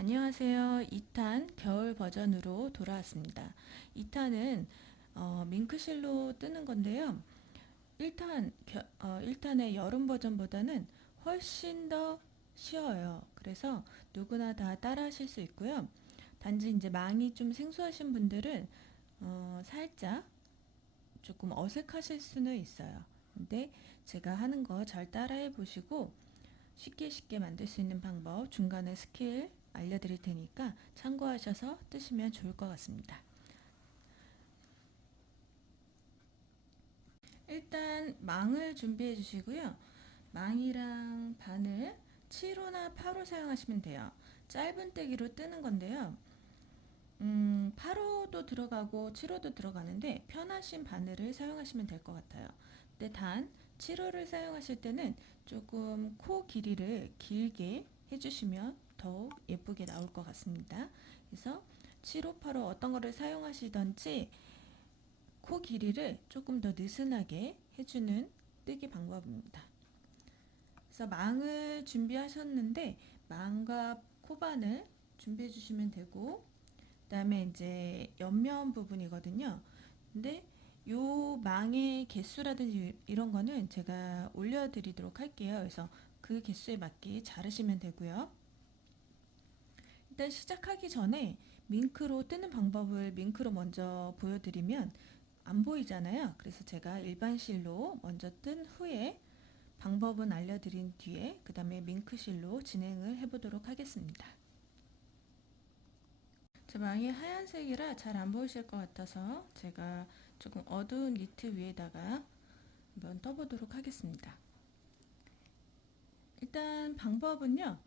안녕하세요. 2탄 겨울 버전으로 돌아왔습니다. 2탄은 밍크실로 뜨는 건데요. 1탄의 여름 버전보다는 훨씬 더 쉬워요. 그래서 누구나 다 따라 하실 수 있고요. 단지 이제 망이 좀 생소하신 분들은 살짝 조금 어색하실 수는 있어요. 근데 제가 하는 거 잘 따라해 보시고 쉽게 만들 수 있는 방법 중간에 스킬 알려드릴 테니까 참고하셔서 뜨시면 좋을 것 같습니다. 일단 망을 준비해 주시고요. 망이랑 바늘 7호나 8호 사용하시면 돼요. 짧은 떼기로 뜨는 건데요. 8호도 들어가고 7호도 들어가는데 편하신 바늘을 사용하시면 될 것 같아요. 근데 단 7호를 사용하실 때는 조금 코 길이를 길게 해주시면 더욱 예쁘게 나올 것 같습니다. 그래서 7호, 8호 어떤 거를 사용하시던지 코 길이를 조금 더 느슨하게 해주는 뜨기 방법입니다. 그래서 망을 준비하셨는데 망과 코바늘 준비해 주시면 되고 그다음에 이제 옆면 부분이거든요. 근데 요 망의 개수라든지 이런 거는 제가 올려드리도록 할게요. 그래서 그 개수에 맞게 자르시면 되고요. 일단 시작하기 전에 밍크로 뜨는 방법을 밍크로 먼저 보여드리면 안 보이잖아요. 그래서 제가 일반 실로 먼저 뜬 후에 방법은 알려드린 뒤에 그 다음에 밍크 실로 진행을 해보도록 하겠습니다. 제 망이 하얀색이라 잘 안 보이실 것 같아서 제가 조금 어두운 니트 위에다가 한번 떠보도록 하겠습니다. 일단 방법은요,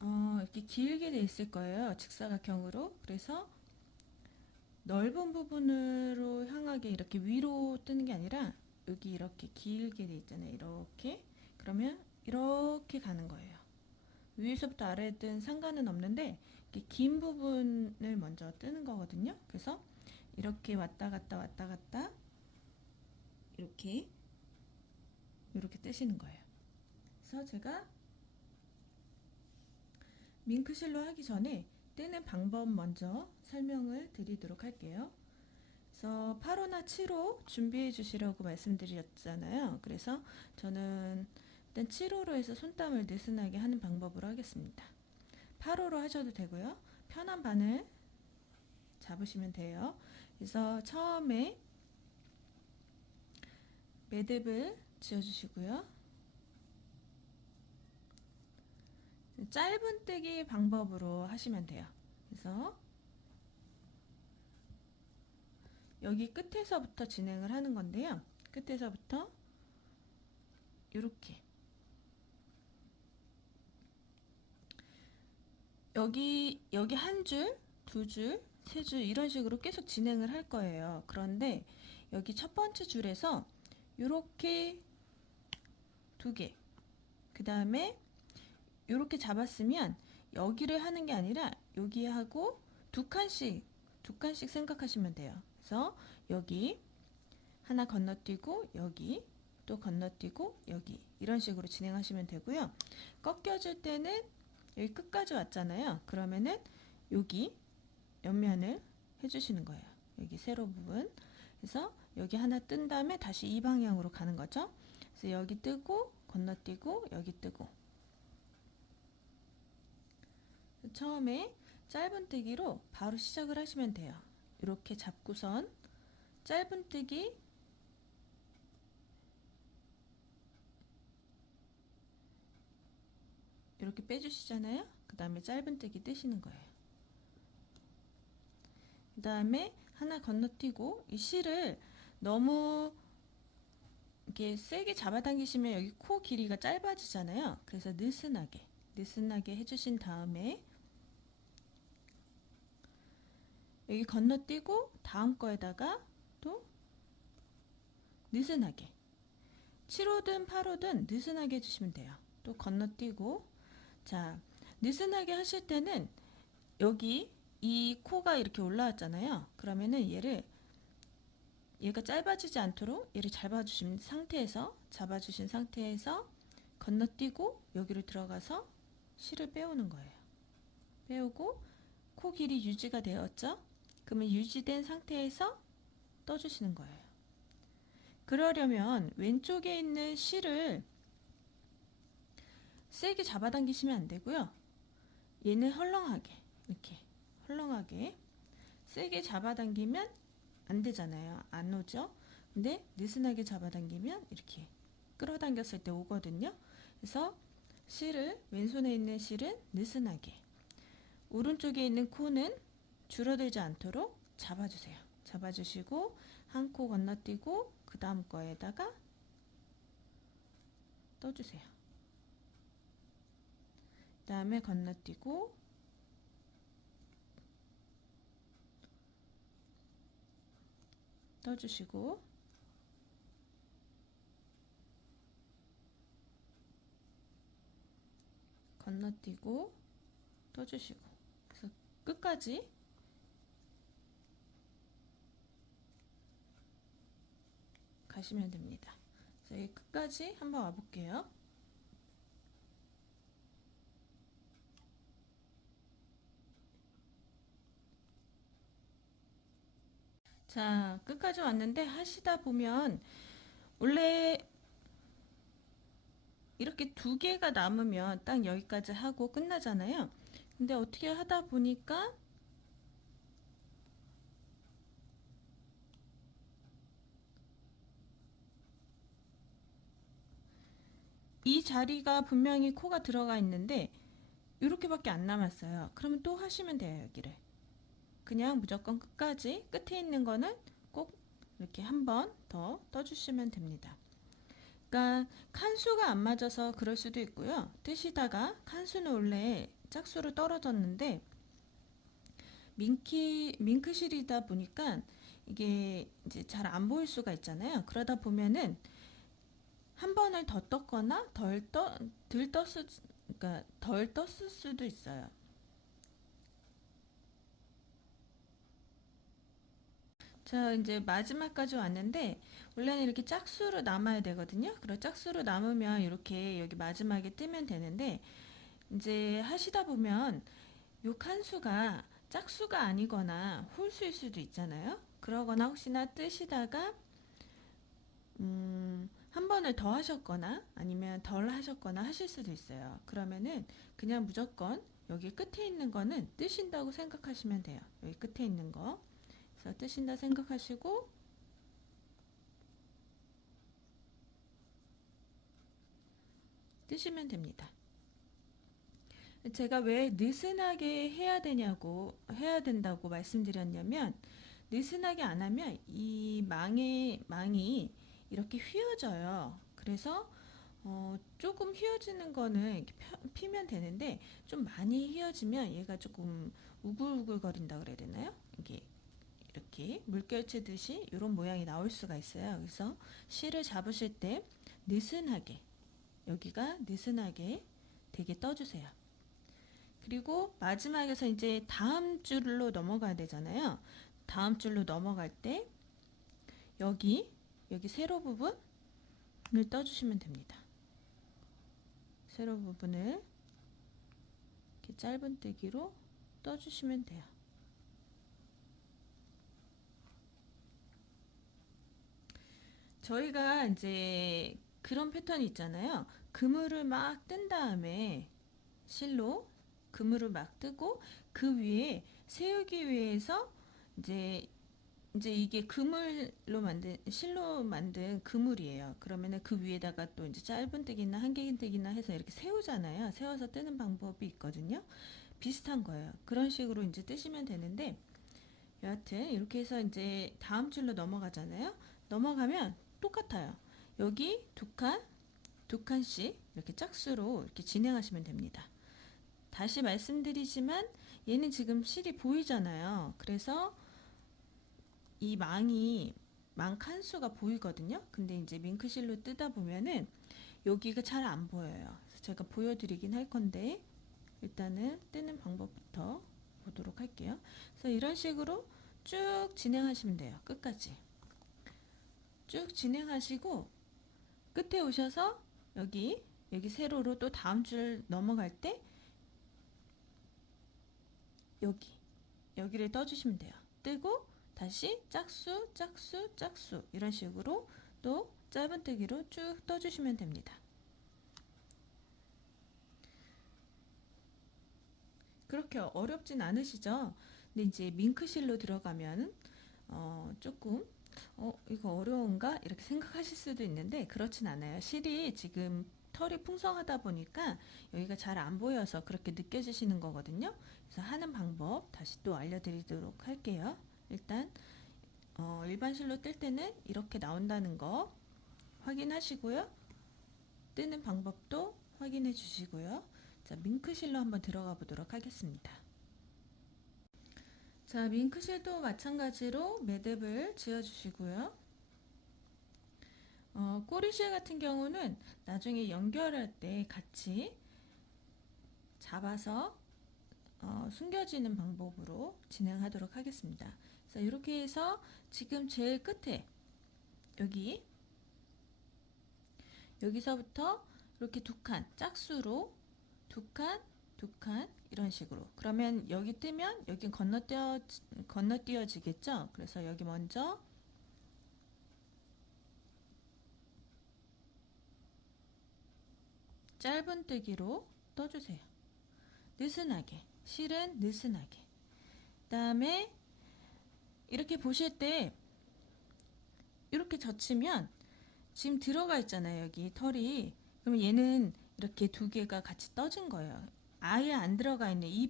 이렇게 길게 돼 있을 거예요. 직사각형으로. 그래서 넓은 부분으로 향하게 이렇게 위로 뜨는 게 아니라 여기 이렇게 길게 돼 있잖아요. 이렇게. 그러면 이렇게 가는 거예요. 위에서부터 아래에 뜬 상관은 없는데 이렇게 긴 부분을 먼저 뜨는 거거든요. 그래서 이렇게 왔다 갔다 이렇게 뜨시는 거예요. 그래서 제가 밍크실로 하기 전에 뜨는 방법 먼저 설명을 드리도록 할게요. 그래서 8호나 7호 준비해 주시라고 말씀드렸잖아요. 그래서 저는 일단 7호로 해서 손땀을 느슨하게 하는 방법으로 하겠습니다. 8호로 하셔도 되고요. 편한 바늘 잡으시면 돼요. 그래서 처음에 매듭을 지어주시고요. 짧은 뜨기 방법으로 하시면 돼요. 그래서 여기 끝에서부터 진행을 하는 건데요. 끝에서부터 이렇게 여기 한 줄, 두 줄, 세 줄 이런 식으로 계속 진행을 할 거예요. 그런데 여기 첫 번째 줄에서 이렇게 두 개, 그 다음에 이렇게 잡았으면 여기를 하는 게 아니라 여기하고 두 칸씩 생각하시면 돼요. 그래서 여기 하나 건너뛰고 여기 또 건너뛰고 여기 이런 식으로 진행하시면 되고요. 꺾여줄 때는 여기 끝까지 왔잖아요. 그러면은 여기 옆면을 해주시는 거예요. 여기 세로 부분. 그래서 여기 하나 뜬 다음에 다시 이 방향으로 가는 거죠. 그래서 여기 뜨고 건너뛰고 여기 뜨고. 처음에 짧은 뜨기로 바로 시작을 하시면 돼요. 이렇게 잡고선 짧은 뜨기 이렇게 빼주시잖아요. 그 다음에 짧은 뜨기 뜨시는 거예요. 그 다음에 하나 건너뛰고 이 실을 너무 이렇게 세게 잡아당기시면 여기 코 길이가 짧아지잖아요. 그래서 느슨하게 해주신 다음에 여기 건너뛰고 다음 거에다가 또 느슨하게 7호든 8호든 느슨하게 해주시면 돼요. 또 건너뛰고 자 느슨하게 하실 때는 여기 이 코가 이렇게 올라왔잖아요. 그러면은 얘가 짧아지지 않도록 얘를 잡아주신 상태에서 건너뛰고 여기로 들어가서 실을 빼오는 거예요. 빼오고 코 길이 유지가 되었죠? 그러면 유지된 상태에서 떠주시는 거예요. 그러려면 왼쪽에 있는 실을 세게 잡아당기시면 안 되고요. 얘는 헐렁하게 이렇게 헐렁하게 세게 잡아당기면 안 되잖아요. 안 오죠? 근데 느슨하게 잡아당기면 이렇게 끌어당겼을 때 오거든요. 그래서 실을 왼손에 있는 실은 느슨하게 오른쪽에 있는 코는 줄어들지 않도록 잡아주세요. 잡아주시고 한 코 건너뛰고 그 다음 거에다가 떠주세요. 그 다음에 건너뛰고 떠주시고 건너뛰고 떠주시고 그래서 끝까지 가시면 됩니다. 그래서 이 끝까지 한번 와볼게요. 자, 끝까지 왔는데 하시다 보면 원래 이렇게 두 개가 남으면 딱 여기까지 하고 끝나잖아요. 근데 어떻게 하다 보니까 이 자리가 분명히 코가 들어가 있는데 이렇게밖에 안 남았어요. 그러면 또 하시면 돼요. 여기를 그냥 무조건 끝까지 끝에 있는 거는 꼭 이렇게 한 번 더 떠주시면 됩니다. 그러니까 칸수가 안 맞아서 그럴 수도 있고요. 뜨시다가 칸수는 원래 짝수로 떨어졌는데 밍크실이다 보니까 이게 이제 잘 안 보일 수가 있잖아요. 그러다 보면은 한 번을 더 떴거나 덜 떴을, 그러니까 덜 떴을 수도 있어요. 자, 이제 마지막까지 왔는데 원래는 이렇게 짝수로 남아야 되거든요. 그리고 짝수로 남으면 이렇게 여기 마지막에 뜨면 되는데 이제 하시다 보면 요 칸수가 짝수가 아니거나 홀수일 수도 있잖아요. 그러거나 혹시나 뜨시다가 한 번을 더 하셨거나 아니면 덜 하셨거나 하실 수도 있어요. 그러면은 그냥 무조건 여기 끝에 있는 거는 뜨신다고 생각하시면 돼요. 여기 끝에 있는 거. 그래서 뜨신다 생각하시고 뜨시면 됩니다. 제가 왜 느슨하게 해야 된다고 말씀드렸냐면 느슨하게 안 하면 이 망이 이렇게 휘어져요. 그래서 조금 휘어지는 거는 이렇게 피면 되는데 좀 많이 휘어지면 얘가 조금 우글우글거린다 그래야 되나요? 이게 이렇게 물결치듯이 이런 모양이 나올 수가 있어요. 그래서 실을 잡으실 때 느슨하게 여기가 느슨하게 되게 떠주세요. 그리고 마지막에서 이제 다음 줄로 넘어가야 되잖아요. 다음 줄로 넘어갈 때 여기 세로 부분을 떠주시면 됩니다. 세로 부분을 이렇게 짧은뜨기로 떠주시면 돼요. 저희가 이제 그런 패턴이 있잖아요. 그물을 막 뜬 다음에 실로 그물을 막 뜨고 그 위에 세우기 위해서 이제 이게 그물로 만든 실로 만든 그물이에요. 그러면은 그 위에다가 또 이제 짧은뜨기나 한길뜨기나 해서 이렇게 세우잖아요. 세워서 뜨는 방법이 있거든요. 비슷한 거예요. 그런 식으로 이제 뜨시면 되는데 여하튼 이렇게 해서 이제 다음 줄로 넘어가잖아요. 넘어가면 똑같아요. 여기 두 칸씩 이렇게 짝수로 이렇게 진행하시면 됩니다. 다시 말씀드리지만 얘는 지금 실이 보이잖아요. 그래서 이 망 칸수가 보이거든요. 근데 이제 밍크실로 뜨다 보면은 여기가 잘 안 보여요. 그래서 제가 보여드리긴 할 건데 일단은 뜨는 방법부터 보도록 할게요. 그래서 이런 식으로 쭉 진행하시면 돼요. 끝까지 쭉 진행하시고 끝에 오셔서 여기 세로로 또 다음 줄 넘어갈 때 여기를 떠주시면 돼요. 뜨고 다시 짝수 짝수 짝수 이런 식으로 또 짧은뜨기로 쭉 떠주시면 됩니다. 그렇게 어렵진 않으시죠? 근데 이제 밍크실로 들어가면 조금 이거 어려운가? 이렇게 생각하실 수도 있는데 그렇진 않아요. 실이 지금 털이 풍성하다 보니까 여기가 잘 안 보여서 그렇게 느껴지시는 거거든요. 그래서 하는 방법 다시 또 알려드리도록 할게요. 일단 일반 실로 뜰 때는 이렇게 나온다는 거 확인하시고요. 뜨는 방법도 확인해 주시고요. 자, 밍크실로 한번 들어가 보도록 하겠습니다. 자, 밍크실도 마찬가지로 매듭을 지어 주시고요. 꼬리실 같은 경우는 나중에 연결할 때 같이 잡아서 숨겨지는 방법으로 진행하도록 하겠습니다. 자, 이렇게 해서 지금 제일 끝에 여기서부터 이렇게 두 칸 짝수로 두 칸 이런 식으로, 그러면 여기 뜨면 여긴 건너뛰어지겠죠. 그래서 여기 먼저 짧은뜨기로 떠주세요. 느슨하게, 실은 느슨하게. 그 다음에 이렇게 보실 때 이렇게 젖히면 지금 들어가 있잖아요. 여기 털이. 그러면 얘는 이렇게 두 개가 같이 떠진 거예요. 아예 안 들어가 있는 이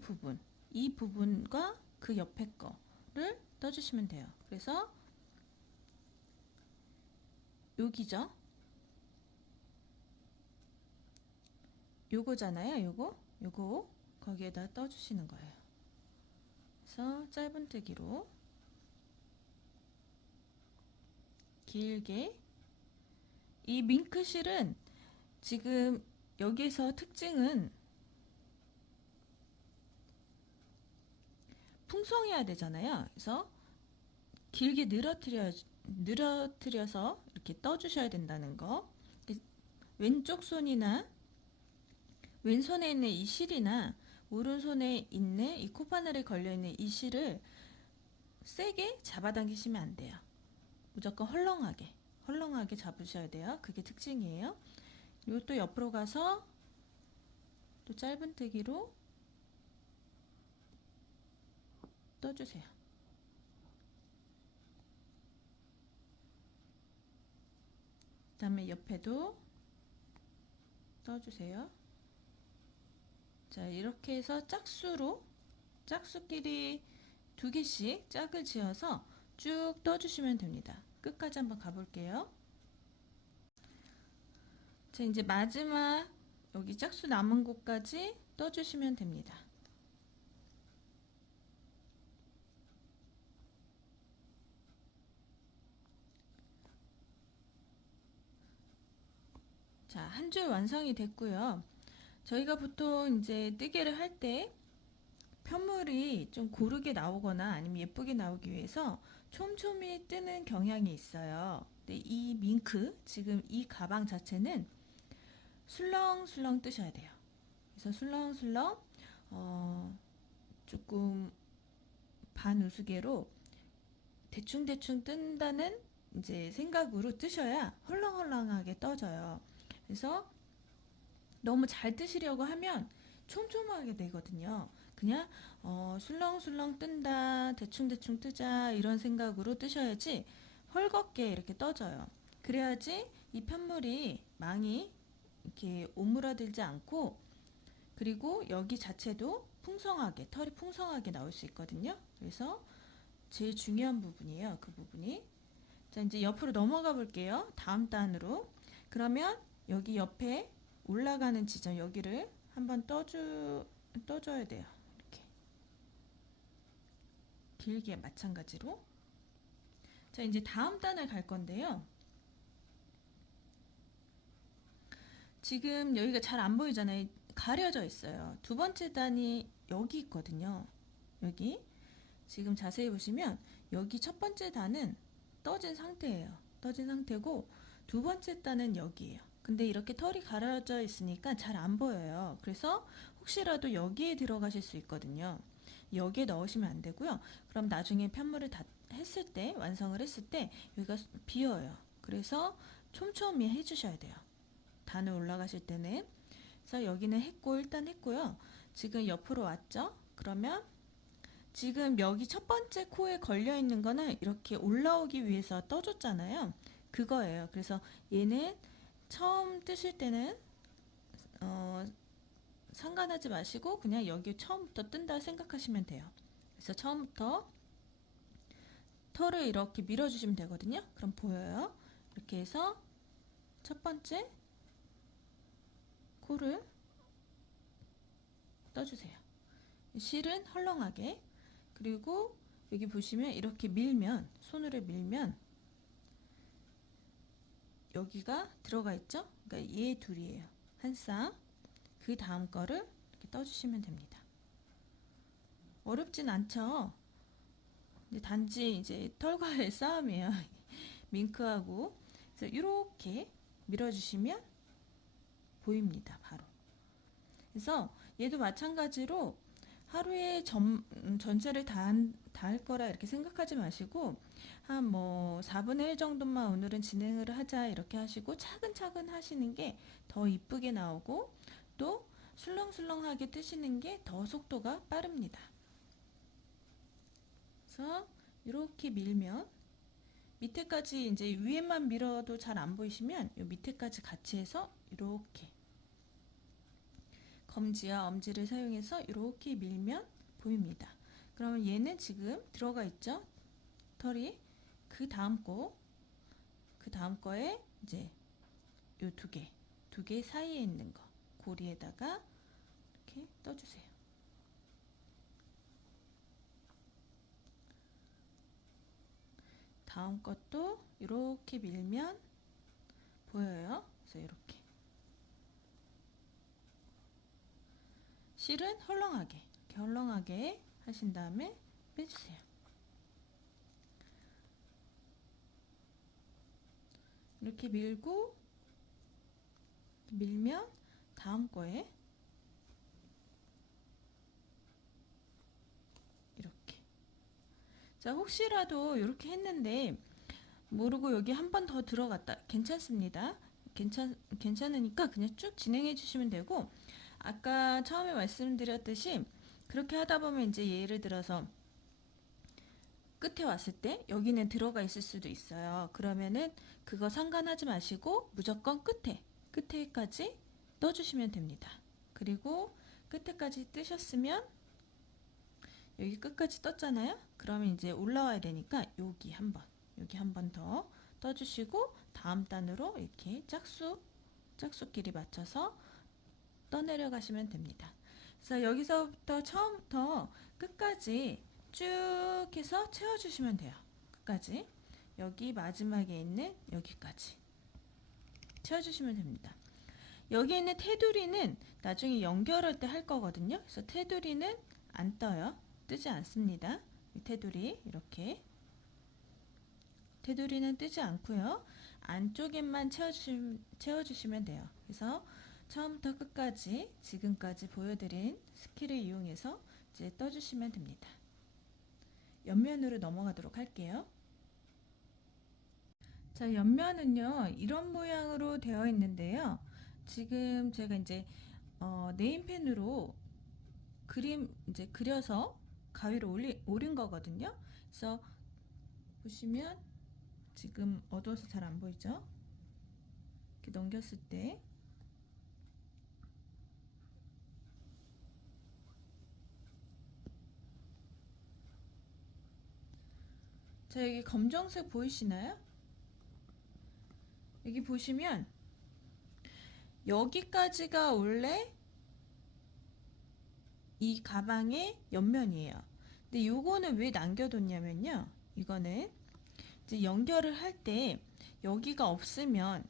부분과 그 옆에 거를 떠주시면 돼요. 그래서 여기죠. 요거잖아요. 요거 거기에다 떠주시는 거예요. 그래서 짧은뜨기로 길게. 이 밍크실은 지금 여기서 특징은 풍성해야 되잖아요. 그래서 길게 늘어뜨려서 이렇게 떠주셔야 된다는 거. 왼쪽 손이나 왼손에 있는 이 실이나 오른손에 있는 이 코바늘에 걸려있는 이 실을 세게 잡아당기시면 안 돼요. 무조건 헐렁하게 잡으셔야 돼요. 그게 특징이에요. 그리고 또 옆으로 가서 또 짧은뜨기로 떠주세요. 그 다음에 옆에도 떠주세요. 자, 이렇게 해서 짝수끼리 두 개씩 짝을 지어서 쭉 떠주시면 됩니다. 끝까지 한번 가볼게요. 자, 이제 마지막 여기 짝수 남은 곳까지 떠주시면 됩니다. 자, 한 줄 완성이 됐고요. 저희가 보통 이제 뜨개를 할 때 편물이 좀 고르게 나오거나 아니면 예쁘게 나오기 위해서 촘촘히 뜨는 경향이 있어요. 근데 이 밍크, 지금 이 가방 자체는 술렁술렁 뜨셔야 돼요. 그래서 술렁술렁 조금 반우스개로 대충대충 뜬다는 이제 생각으로 뜨셔야 헐렁헐렁하게 떠져요. 그래서 너무 잘 뜨시려고 하면 촘촘하게 되거든요. 그냥 술렁술렁 뜬다, 대충대충 뜨자 이런 생각으로 뜨셔야지 헐겁게 이렇게 떠져요. 그래야지 이 편물이 망이 이렇게 오므라들지 않고, 그리고 여기 자체도 풍성하게, 털이 풍성하게 나올 수 있거든요. 그래서 제일 중요한 부분이에요. 그 부분이. 자, 이제 옆으로 넘어가 볼게요. 다음 단으로. 그러면 여기 옆에 올라가는 지점 여기를 한번 떠줘야 돼요. 이렇게 길게 마찬가지로. 자, 이제 다음 단을 갈 건데요. 지금 여기가 잘 안 보이잖아요. 가려져 있어요. 두 번째 단이 여기 있거든요. 여기 지금 자세히 보시면 여기 첫 번째 단은 떠진 상태예요. 떠진 상태고 두 번째 단은 여기예요. 근데 이렇게 털이 가려져 있으니까 잘 안 보여요. 그래서 혹시라도 여기에 들어가실 수 있거든요. 여기에 넣으시면 안 되고요. 그럼 나중에 편물을 다 했을 때, 완성을 했을 때 여기가 비어요. 그래서 촘촘히 해주셔야 돼요. 단을 올라가실 때는. 그래서 여기는 했고, 일단 했고요. 지금 옆으로 왔죠? 그러면 지금 여기 첫 번째 코에 걸려 있는 거는 이렇게 올라오기 위해서 떠줬잖아요. 그거예요. 그래서 얘는 처음 뜨실 때는 상관하지 마시고 그냥 여기 처음부터 뜬다 생각하시면 돼요. 그래서 처음부터 털을 이렇게 밀어주시면 되거든요. 그럼 보여요. 이렇게 해서 첫 번째 코를 떠주세요. 실은 헐렁하게. 그리고 여기 보시면 이렇게 밀면, 손으로 밀면 여기가 들어가 있죠? 그러니까 얘 둘이에요. 한 쌍. 그 다음 거를 이렇게 떠주시면 됩니다. 어렵진 않죠? 단지 이제 털과의 싸움이에요. 밍크하고. 그래서 이렇게 밀어주시면 보입니다. 바로. 그래서 얘도 마찬가지로 하루에 전체를 다 할 거라 이렇게 생각하지 마시고 한 뭐 4분의 1 정도만 오늘은 진행을 하자 이렇게 하시고 차근차근 하시는 게 더 이쁘게 나오고 또 술렁술렁하게 뜨시는 게 더 속도가 빠릅니다. 그래서 이렇게 밀면 밑에까지 이제 위에만 밀어도 잘 안 보이시면 이 밑에까지 같이 해서 이렇게 검지와 엄지를 사용해서 이렇게 밀면 보입니다. 그러면 얘는 지금 들어가 있죠? 털이 그 다음 거에 이제 요 두 개 사이에 있는 거 고리에다가 이렇게 떠주세요. 다음 것도 이렇게 밀면 보여요. 그래서 이렇게 실은 헐렁하게 이렇게 헐렁하게 하신 다음에 빼주세요. 이렇게 밀면 다음 거에 이렇게. 자, 혹시라도 이렇게 했는데 모르고 여기 한 번 더 들어갔다 괜찮습니다. 괜찮으니까 그냥 쭉 진행해 주시면 되고 아까 처음에 말씀드렸듯이 그렇게 하다 보면 이제 예를 들어서 끝에 왔을 때 여기는 들어가 있을 수도 있어요. 그러면은 그거 상관하지 마시고 무조건 끝에까지 떠주시면 됩니다. 그리고 끝에까지 뜨셨으면 여기 끝까지 떴잖아요. 그러면 이제 올라와야 되니까 여기 한 번 더 떠주시고 다음 단으로 이렇게 짝수끼리 맞춰서 떠내려 가시면 됩니다. 그래서 여기서부터 처음부터 끝까지 쭉 해서 채워주시면 돼요. 끝까지 여기 마지막에 있는 여기까지 채워주시면 됩니다. 여기 있는 테두리는 나중에 연결할 때 할 거거든요. 그래서 테두리는 안 떠요. 뜨지 않습니다. 테두리 이렇게 테두리는 뜨지 않고요. 안쪽에만 채워주시면 돼요. 그래서 처음부터 끝까지 지금까지 보여드린 스킬을 이용해서 이제 떠주시면 됩니다. 옆면으로 넘어가도록 할게요. 자, 옆면은요 이런 모양으로 되어 있는데요. 지금 제가 이제 네임펜으로 그림 이제 그려서 가위로 오린 거거든요. 그래서 보시면 지금 어두워서 잘 안 보이죠? 이렇게 넘겼을 때 자, 여기 검정색 보이시나요? 여기 보시면 여기까지가 원래 이 가방의 옆면이에요. 근데 요거는 왜 남겨뒀냐면요. 이거는 이제 연결을 할 때 여기가 없으면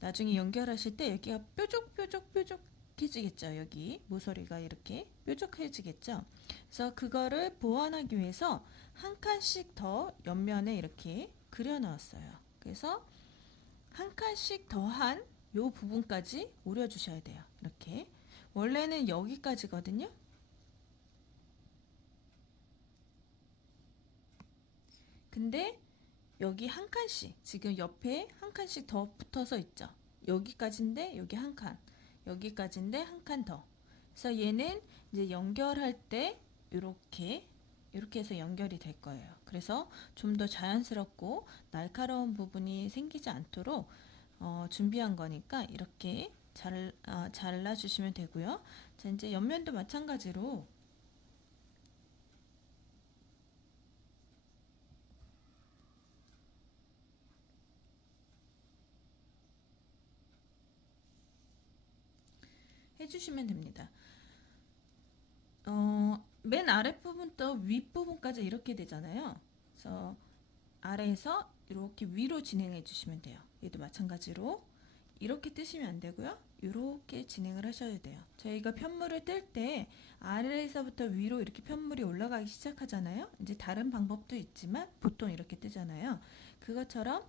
나중에 연결하실 때 여기가 뾰족해지겠죠. 여기 모서리가 이렇게 뾰족해지겠죠. 그래서 그거를 보완하기 위해서 한 칸씩 더 옆면에 이렇게 그려 넣었어요. 그래서 한 칸씩 더한 요 부분까지 오려 주셔야 돼요. 이렇게 원래는 여기까지거든요. 근데 여기 한 칸씩, 지금 옆에 한 칸씩 더 붙어서 있죠. 여기까지인데 여기 한 칸, 여기까지인데 한 칸 더. 그래서 얘는 이제 연결할 때 이렇게 해서 연결이 될 거예요. 그래서 좀 더 자연스럽고 날카로운 부분이 생기지 않도록 준비한 거니까 이렇게 잘라주시면 되고요. 자, 이제 옆면도 마찬가지로 해주시면 됩니다. 맨 아랫부분부터 윗부분까지 이렇게 되잖아요. 그래서 아래에서 이렇게 위로 진행해 주시면 돼요. 얘도 마찬가지로 이렇게 뜨시면 안 되고요. 이렇게 진행을 하셔야 돼요. 저희가 편물을 뜰 때 아래에서부터 위로 이렇게 편물이 올라가기 시작하잖아요. 이제 다른 방법도 있지만 보통 이렇게 뜨잖아요. 그것처럼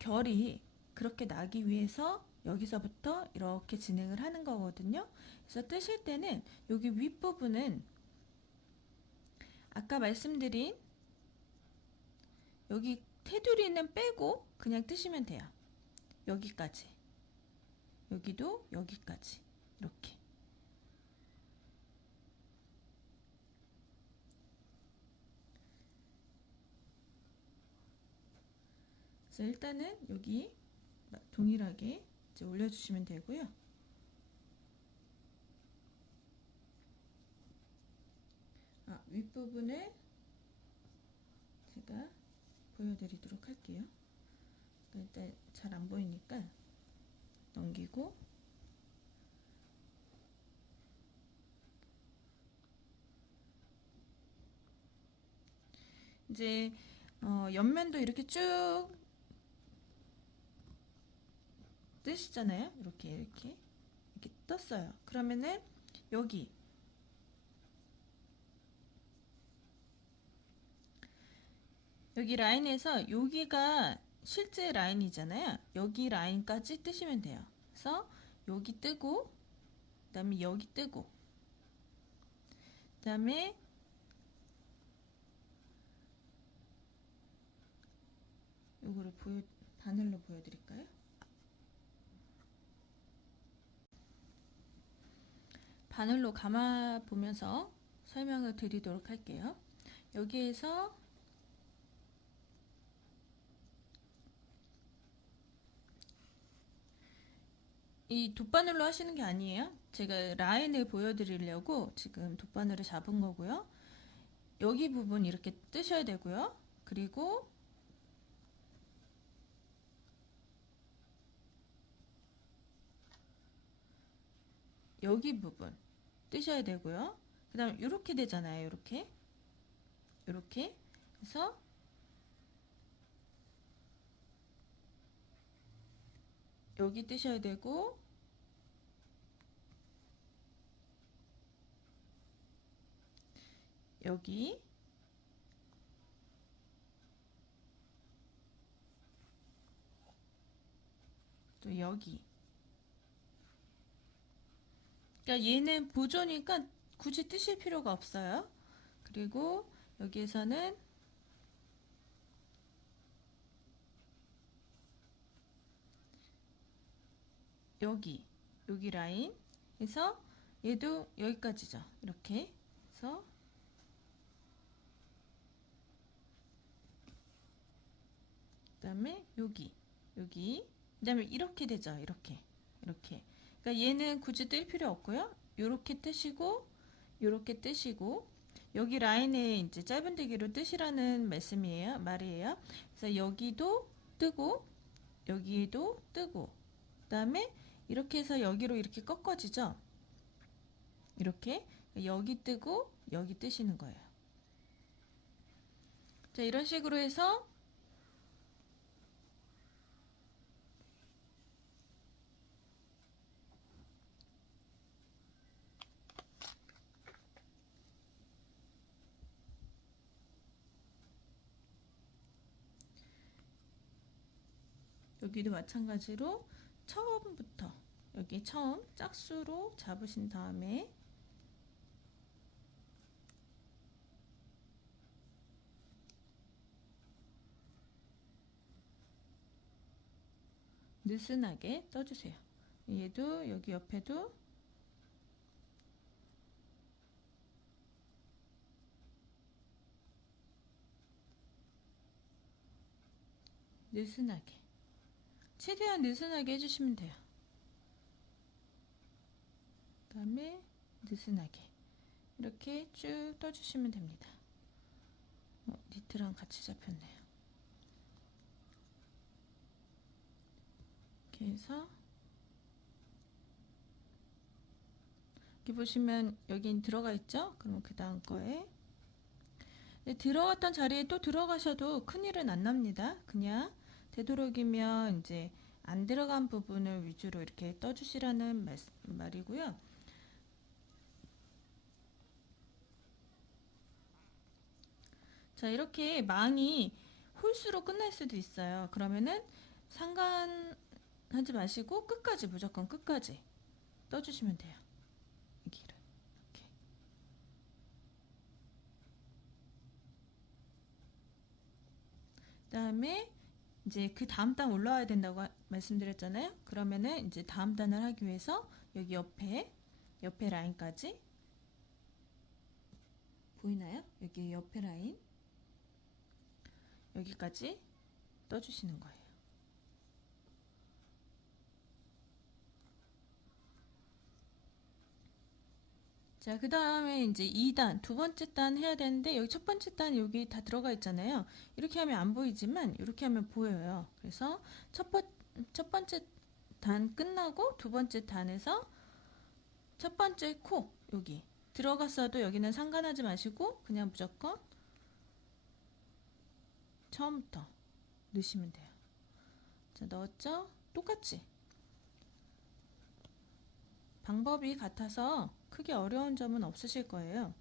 결이 그렇게 나기 위해서 여기서부터 이렇게 진행을 하는 거거든요. 그래서 뜨실 때는 여기 윗부분은 아까 말씀드린 여기 테두리는 빼고 그냥 뜨시면 돼요. 여기까지. 여기도 여기까지. 이렇게. 그래서 일단은 여기 동일하게 이제 올려주시면 되고요. 윗부분을 제가 보여드리도록 할게요. 일단 잘 안 보이니까 넘기고 이제 옆면도 이렇게 쭉 뜨시잖아요. 이렇게 떴어요. 그러면은 여기 라인에서 여기가 실제 라인이잖아요. 여기 라인까지 뜨시면 돼요. 그래서 여기 뜨고 그 다음에 여기 뜨고 그 다음에 요거를 바늘로 보여드릴까요? 바늘로 감아 보면서 설명을 드리도록 할게요. 여기에서 이 돗바늘로 하시는 게 아니에요. 제가 라인을 보여드리려고 지금 돗바늘을 잡은 거고요. 여기 부분 이렇게 뜨셔야 되고요. 그리고 여기 부분 뜨셔야 되고요. 그 다음에 이렇게 되잖아요. 이렇게 그래서 여기 뜨셔야 되고 여기 또 여기. 그러니까 얘는 보조니까 굳이 뜨실 필요가 없어요. 그리고 여기에서는 여기 라인 해서 얘도 여기까지죠. 이렇게 해서 그 다음에 여기 그 다음에 이렇게 되죠. 이렇게 그러니까 얘는 굳이 뜰 필요 없고요. 요렇게 뜨시고 요렇게 뜨시고 여기 라인에 이제 짧은뜨기로 뜨시라는 말이에요. 그래서 여기도 뜨고 여기도 뜨고 그 다음에 이렇게 해서 여기로 이렇게 꺾어지죠. 이렇게 여기 뜨고 여기 뜨시는 거예요. 자, 이런 식으로 해서 여기도 마찬가지로 처음부터 여기 처음 짝수로 잡으신 다음에 느슨하게 떠주세요. 얘도 여기 옆에도 느슨하게, 최대한 느슨하게 해주시면 돼요. 그 다음에 느슨하게 이렇게 쭉 떠주시면 됩니다. 니트랑 같이 잡혔네요. 이렇게 해서 여기 보시면 여긴 들어가 있죠? 그럼 그 다음 거에 들어갔던 자리에 또 들어가셔도 큰일은 안 납니다. 그냥 되도록이면 이제 안 들어간 부분을 위주로 이렇게 떠주시라는 말이고요. 자, 이렇게 망이 홀수로 끝날 수도 있어요. 그러면은 상관하지 마시고 끝까지, 무조건 끝까지 떠주시면 돼요. 여기를 이렇게. 그다음에 이제 그 다음 단 올라와야 된다고 말씀드렸잖아요. 그러면은 이제 다음 단을 하기 위해서 여기 옆에 라인까지 보이나요? 여기 옆에 라인 여기까지 떠주시는 거예요. 자, 그 다음에 이제 2단, 두 번째 단 해야 되는데, 여기 첫 번째 단 여기 다 들어가 있잖아요. 이렇게 하면 안 보이지만, 이렇게 하면 보여요. 그래서 첫 번째 단 끝나고 두 번째 단에서 첫 번째 코, 여기 들어갔어도 여기는 상관하지 마시고, 그냥 무조건 처음부터 넣으시면 돼요. 자, 넣었죠? 똑같이. 방법이 같아서 크게 어려운 점은 없으실 거예요.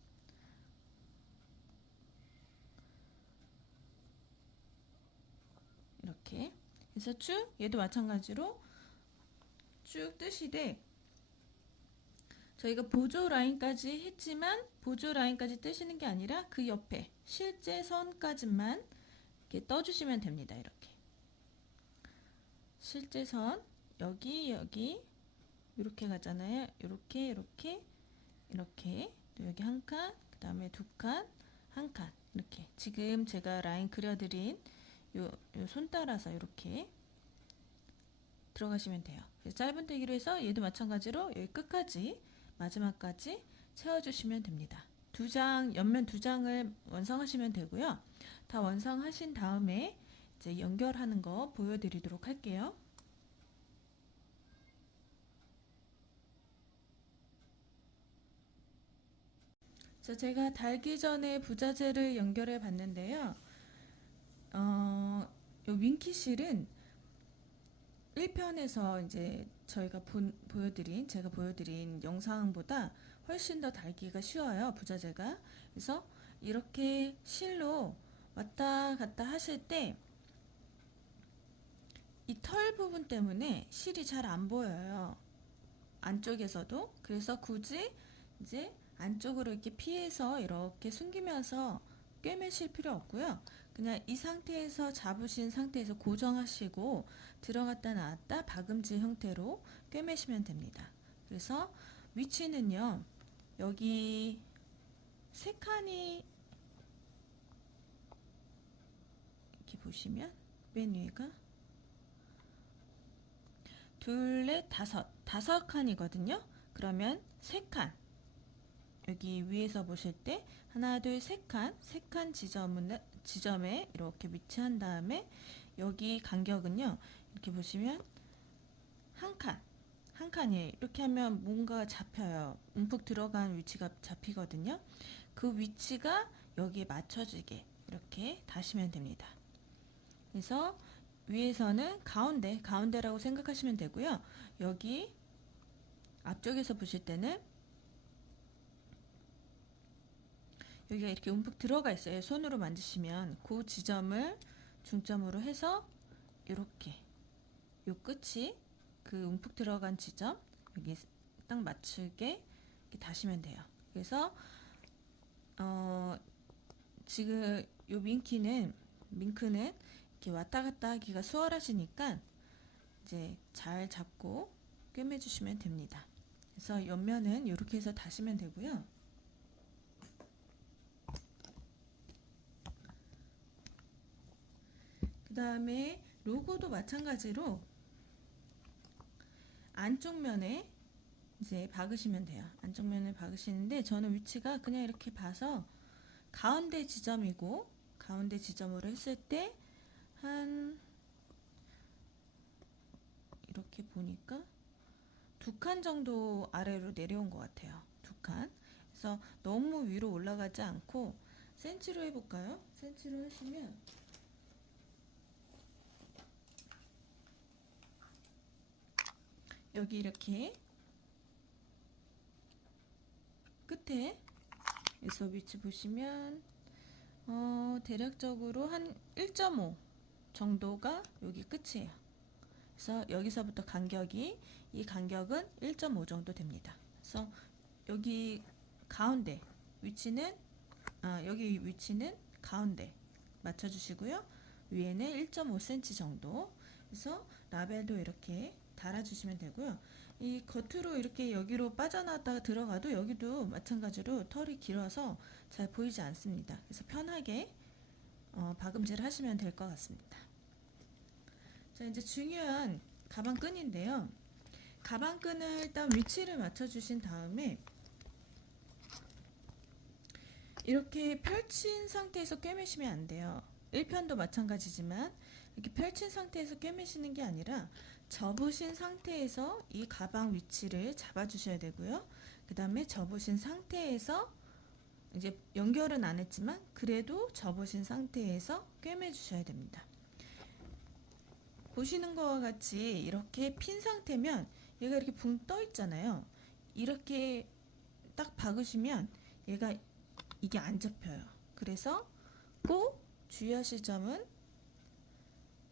이렇게 해서 쭉, 얘도 마찬가지로 쭉 뜨시되, 저희가 보조 라인까지 했지만 보조 라인까지 뜨시는 게 아니라 그 옆에 실제 선까지만 이렇게 떠주시면 됩니다. 이렇게 실제 선 여기 이렇게 가잖아요. 이렇게 또 여기 한 칸, 그 다음에 두 칸, 한 칸, 이렇게 지금 제가 라인 그려드린 요 손 따라서 이렇게 들어가시면 돼요. 짧은뜨기로 해서 얘도 마찬가지로 여기 끝까지 마지막까지 채워주시면 됩니다. 옆면 두 장을 완성하시면 되고요. 다 완성하신 다음에 이제 연결하는 거 보여드리도록 할게요. 자, 제가 달기 전에 부자재를 연결해 봤는데요. 요 윙키실은 1편에서 이제 제가 보여드린 영상보다 훨씬 더 달기가 쉬워요, 부자재가. 그래서 이렇게 실로 왔다 갔다 하실 때 이 털 부분 때문에 실이 잘 안 보여요, 안쪽에서도. 그래서 굳이 이제 안쪽으로 이렇게 피해서 이렇게 숨기면서 꿰매실 필요 없고요. 그냥 이 상태에서 잡으신 상태에서 고정하시고 들어갔다 나왔다 박음질 형태로 꿰매시면 됩니다. 그래서 위치는요, 여기 세 칸이 이렇게 보시면 맨 위가 둘, 넷, 다섯 칸이거든요. 그러면 세 칸, 여기 위에서 보실 때 하나, 둘, 세 칸 지점에 이렇게 위치한 다음에 여기 간격은요, 이렇게 보시면 한 칸이에요. 이렇게 하면 뭔가 잡혀요. 움푹 들어간 위치가 잡히거든요. 그 위치가 여기에 맞춰지게 이렇게 다시면 됩니다. 그래서 위에서는 가운데라고 생각하시면 되고요. 여기 앞쪽에서 보실 때는 여기가 이렇게 움푹 들어가 있어요. 손으로 만지시면 그 지점을 중점으로 해서 이렇게 요 끝이 그 움푹 들어간 지점 여기 딱 맞추게 이렇게 다시면 돼요. 그래서 지금 요 밍크는 이렇게 왔다 갔다 하기가 수월하시니까 이제 잘 잡고 꿰매주시면 됩니다. 그래서 옆면은 이렇게 해서 다시면 되고요. 그 다음에 로고도 마찬가지로 안쪽 면에 이제 박으시면 돼요. 안쪽 면을 박으시는데 저는 위치가 그냥 이렇게 봐서 가운데 지점이고, 가운데 지점으로 했을 때 한 이렇게 보니까 2칸 정도 아래로 내려온 것 같아요. 2칸. 그래서 너무 위로 올라가지 않고 센치로 해볼까요? 센치로 하시면 여기 이렇게 끝에 에서 위치 보시면 대략적으로 한 1.5 정도가 여기 끝이에요. 그래서 여기서부터 간격이, 이 간격은 1.5 정도 됩니다. 그래서 여기 가운데 위치는 여기 위치는 가운데 맞춰주시고요. 위에는 1.5cm 정도. 그래서 라벨도 이렇게 달아주시면 되고요. 이 겉으로 이렇게 여기로 빠져나왔다가 들어가도 여기도 마찬가지로 털이 길어서 잘 보이지 않습니다. 그래서 편하게 박음질 하시면 될 것 같습니다. 자, 이제 중요한 가방끈인데요. 가방끈을 일단 위치를 맞춰주신 다음에 이렇게 펼친 상태에서 꿰매시면 안 돼요. 1편도 마찬가지지만 이렇게 펼친 상태에서 꿰매시는 게 아니라 접으신 상태에서 이 가방 위치를 잡아주셔야 되고요. 그 다음에 접으신 상태에서 이제 연결은 안 했지만 그래도 접으신 상태에서 꿰매 주셔야 됩니다. 보시는 것과 같이 이렇게 핀 상태면 얘가 이렇게 붕 떠 있잖아요. 이렇게 딱 박으시면 얘가 이게 안 접혀요. 그래서 꼭 주의하실 점은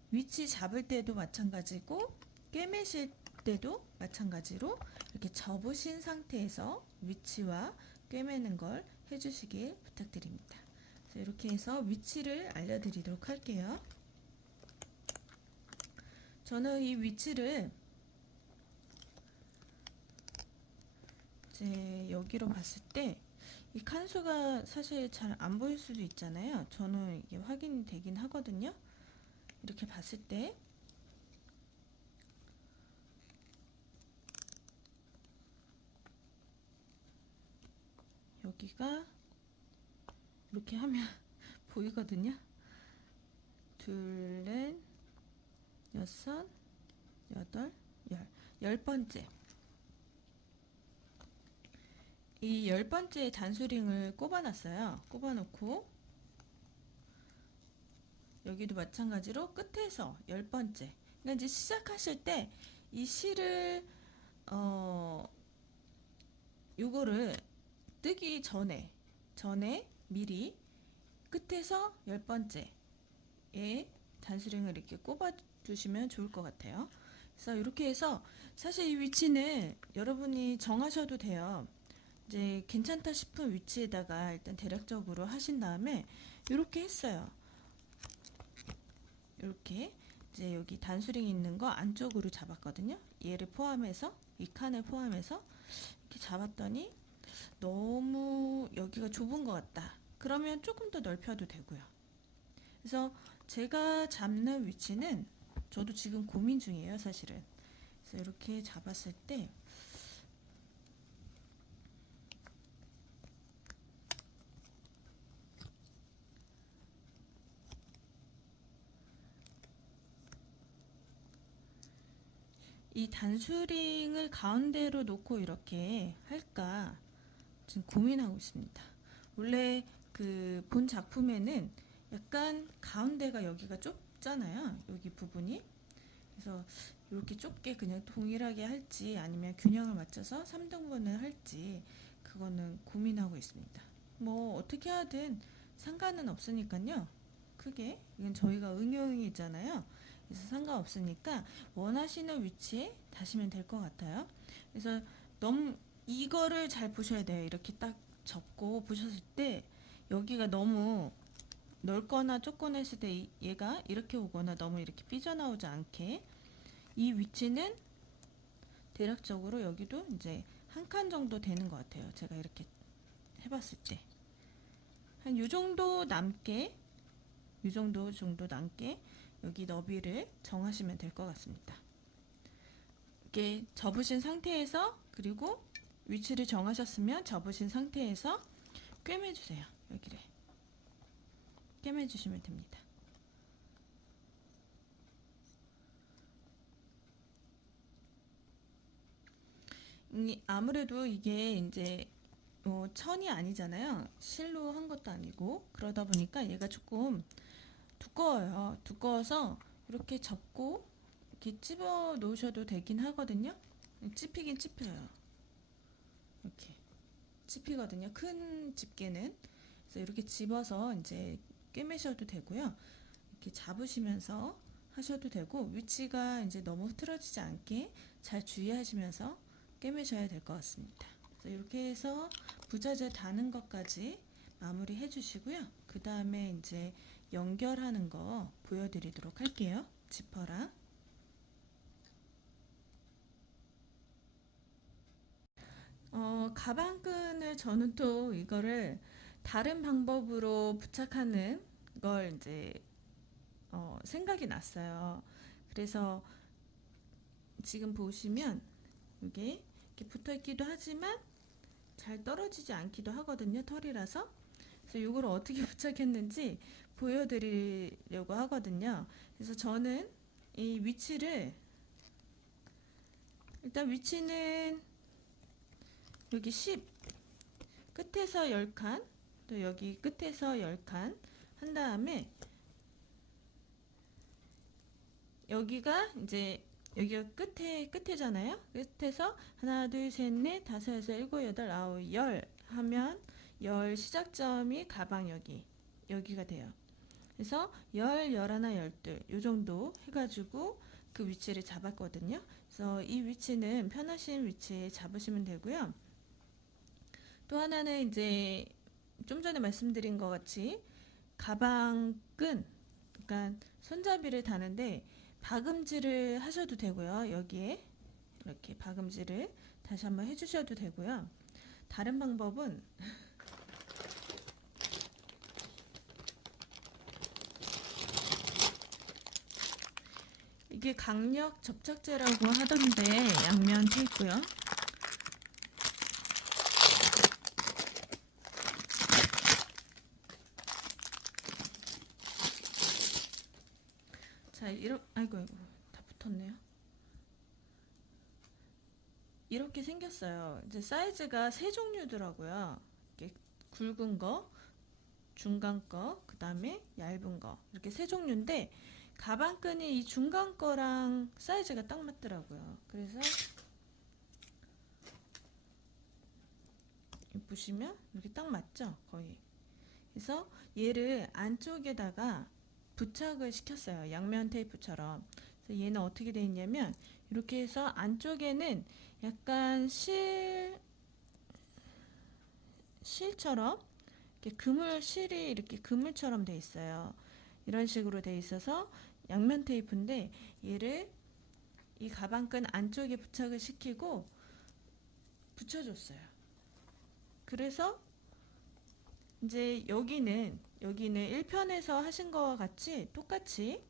위치 잡을 때도 마찬가지고 꿰매실 때도 마찬가지로 이렇게 접으신 상태에서 위치와 꿰매는 걸 해주시길 부탁드립니다. 그래서 이렇게 해서 위치를 알려드리도록 할게요. 저는 이 위치를 이제 여기로 봤을 때 이 칸수가 사실 잘 안 보일 수도 있잖아요. 저는 이게 확인이 되긴 하거든요. 이렇게 봤을 때 여기가 이렇게 하면 보이거든요. 둘, 넷, 여섯, 여덟, 열. 10번째. 이 10번째 단수링을 꼽아놨어요. 꼽아놓고 여기도 마찬가지로 끝에서 10번째. 그러니까 이제 시작하실 때 이 실을 요거를 뜨기 전에 미리 끝에서 10번째에 단수링을 이렇게 꼽아 두시면 좋을 것 같아요. 그래서 이렇게 해서 사실 이 위치는 여러분이 정하셔도 돼요. 이제 괜찮다 싶은 위치에다가 일단 대략적으로 하신 다음에 이렇게 했어요. 이렇게 이제 여기 단수링이 있는 거 안쪽으로 잡았거든요. 얘를 포함해서 이 칸을 포함해서 이렇게 잡았더니 너무 여기가 좁은 것 같다. 그러면 조금 더 넓혀도 되고요. 그래서 제가 잡는 위치는 저도 지금 고민 중이에요, 사실은. 그래서 이렇게 잡았을 때 이 단수링을 가운데로 놓고 이렇게 할까 지금 고민하고 있습니다. 원래 그 본 작품에는 약간 가운데가 여기가 좁잖아요. 여기 부분이. 그래서 이렇게 좁게 그냥 동일하게 할지 아니면 균형을 맞춰서 3등분을 할지 그거는 고민하고 있습니다. 뭐 어떻게 하든 상관은 없으니까요. 크게 이건 저희가 응용이잖아요. 그래서 상관없으니까 원하시는 위치에 다시면 될 것 같아요. 그래서 너무 이거를 잘 보셔야 돼요. 이렇게 딱 접고 보셨을 때 여기가 너무 넓거나 좁거나 했을 때 얘가 이렇게 오거나 너무 이렇게 삐져나오지 않게 이 위치는 대략적으로 여기도 이제 한 칸 정도 되는 것 같아요. 제가 이렇게 해봤을 때. 한 요 정도 남게, 요 정도 남게 여기 너비를 정하시면 될 것 같습니다. 이렇게 접으신 상태에서, 그리고 위치를 정하셨으면 접으신 상태에서 꿰매주세요. 여기를 꿰매주시면 됩니다. 아무래도 이게 이제 천이 아니잖아요. 실로 한 것도 아니고, 그러다 보니까 얘가 조금 두꺼워요. 두꺼워서 이렇게 접고 이렇게 집어 놓으셔도 되긴 하거든요. 찝히긴 찝혀요. 이렇게 찝히거든요. 큰 집게는. 그래서 이렇게 집어서 이제 꿰매셔도 되고요. 이렇게 잡으시면서 하셔도 되고, 위치가 이제 너무 흐트러지지 않게 잘 주의하시면서 꿰매셔야 될 것 같습니다. 그래서 이렇게 해서 부자재 다는 것까지 마무리 해주시고요. 그 다음에 이제 연결하는 거 보여드리도록 할게요. 지퍼랑. 가방끈을 저는 또 이거를 다른 방법으로 부착하는 걸 이제 생각이 났어요. 그래서 지금 보시면 이게 이렇게 붙어 있기도 하지만 잘 떨어지지 않기도 하거든요. 털이라서. 그래서 이걸 어떻게 부착했는지 보여드리려고 하거든요. 그래서 저는 이 위치를, 일단 위치는 여기 10, 끝에서 10칸, 또 여기 끝에서 10칸 한 다음에 여기가 이제 여기가 끝에잖아요. 끝에서 하나, 둘, 셋, 넷, 다섯, 여섯, 일곱, 여덟, 아홉, 열 하면 열 시작점이 가방 여기가 돼요. 그래서 열하나, 열둘 요 정도 해가지고 그 위치를 잡았거든요. 그래서 이 위치는 편하신 위치에 잡으시면 되고요. 또 하나는 이제 좀 전에 말씀드린 것 같이 가방끈, 그러니까 손잡이를 다는데 박음질을 하셔도 되고요. 여기에 이렇게 박음질을 다시 한번 해주셔도 되고요. 다른 방법은 이게 강력 접착제라고 하던데, 양면 테이프요. 자, 아이고 다 붙었네요. 이렇게 생겼어요. 이제 사이즈가 세 종류더라고요. 이렇게 굵은 거, 중간 거, 그 다음에 얇은 거, 이렇게 세 종류인데 가방끈이 이 중간 거랑 사이즈가 딱 맞더라고요. 그래서 보시면 이렇게 딱 맞죠? 거의. 그래서 얘를 안쪽에다가 부착을 시켰어요. 양면 테이프처럼. 그래서 얘는 어떻게 되어 있냐면 이렇게 해서 안쪽에는 약간 실처럼 이렇게 실이 이렇게 그물처럼 돼 있어요. 이런 식으로 돼 있어서 양면 테이프인데 얘를 이 가방끈 안쪽에 부착을 시키고 붙여줬어요. 그래서 이제 여기는 1편에서 하신 거와 같이 똑같이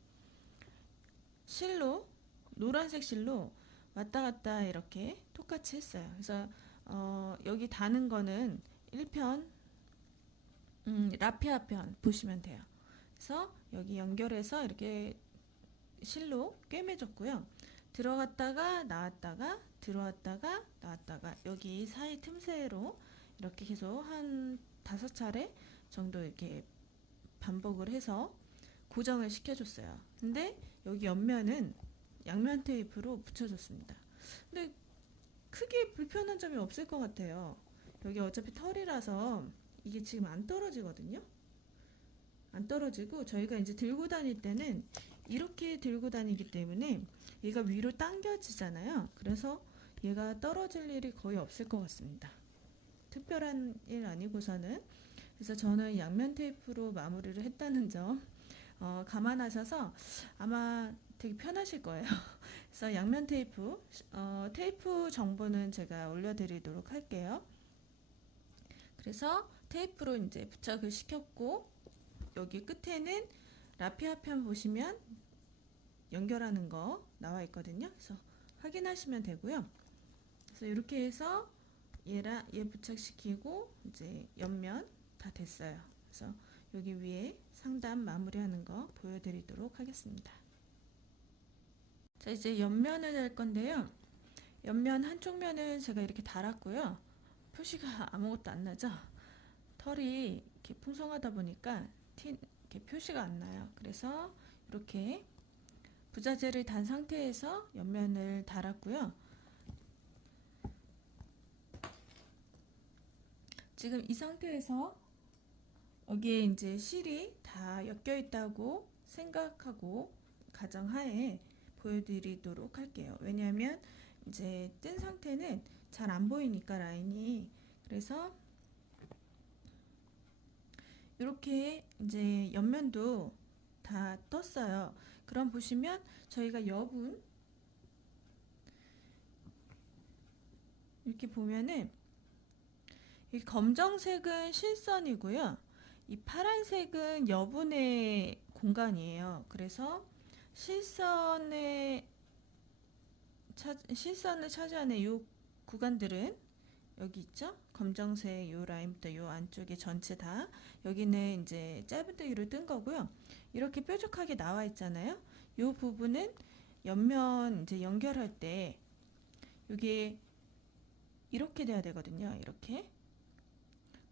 실로, 노란색 실로 왔다 갔다 이렇게 똑같이 했어요. 그래서 여기 다는 거는 1편, 라피아 편 보시면 돼요. 그래서 여기 연결해서 이렇게 실로 꿰매줬고요. 들어갔다가 나왔다가 들어왔다가 나왔다가 여기 사이 틈새로 이렇게 계속 한 5차례 정도 이렇게 반복을 해서 고정을 시켜줬어요. 근데 여기 옆면은 양면 테이프로 붙여줬습니다. 근데 크게 불편한 점이 없을 것 같아요. 여기 어차피 털이라서 이게 지금 안 떨어지거든요. 안 떨어지고 저희가 이제 들고 다닐 때는 이렇게 들고 다니기 때문에 얘가 위로 당겨지잖아요. 그래서 얘가 떨어질 일이 거의 없을 것 같습니다. 특별한 일 아니고서는. 그래서 저는 양면 테이프로 마무리를 했다는 점 감안하셔서 아마 되게 편하실 거예요. 그래서 양면 테이프, 테이프 정보는 제가 올려드리도록 할게요. 그래서 테이프로 이제 부착을 시켰고, 여기 끝에는 라피아 편 보시면 연결하는 거 나와 있거든요. 그래서 확인하시면 되고요. 그래서 이렇게 해서 얘 부착시키고 이제 옆면 다 됐어요. 그래서 여기 위에 상단 마무리하는 거 보여드리도록 하겠습니다. 자, 이제 옆면을 할 건데요. 옆면 한쪽 면을 제가 이렇게 달았고요. 표시가 아무것도 안 나죠? 털이 이렇게 풍성하다 보니까 이렇게 표시가 안 나요. 그래서 이렇게 부자재를 단 상태에서 옆면을 달았고요. 지금 이 상태에서 여기에 이제 실이 다 엮여 있다고 생각하고 가정하에 보여드리도록 할게요. 왜냐하면 이제 뜬 상태는 잘 안 보이니까 라인이. 그래서 이렇게 이제 옆면도 다 떴어요. 그럼 보시면 저희가 옆은 이렇게 보면은 이 검정색은 실선이고요. 이 파란색은 여분의 공간이에요. 그래서 실선을 차지하는 이 구간들은 여기 있죠? 검정색 요 라인부터 요 안쪽에 전체 다 여기는 이제 짧은뜨기로 뜬 거고요. 이렇게 뾰족하게 나와 있잖아요. 요 부분은 옆면 이제 연결할 때 이게 이렇게 돼야 되거든요. 이렇게.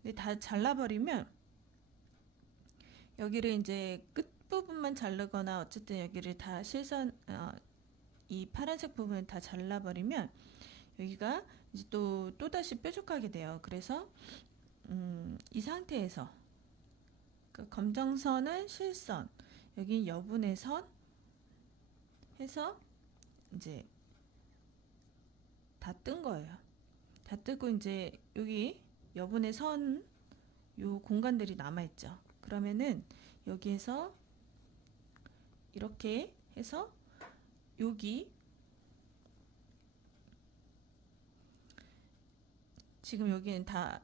근데 다 잘라버리면 여기를 이제 끝부분만 자르거나 어쨌든 여기를 다 이 파란색 부분을 다 잘라버리면 여기가 이제 또다시 뾰족하게 돼요. 그래서 이 상태에서 그 검정선은 실선, 여기 여분의 선 해서 이제 다 뜬 거예요. 다 뜨고 이제 여기 여분의 선 요 공간들이 남아 있죠. 그러면은 여기에서 이렇게 해서 여기 지금 여기는 다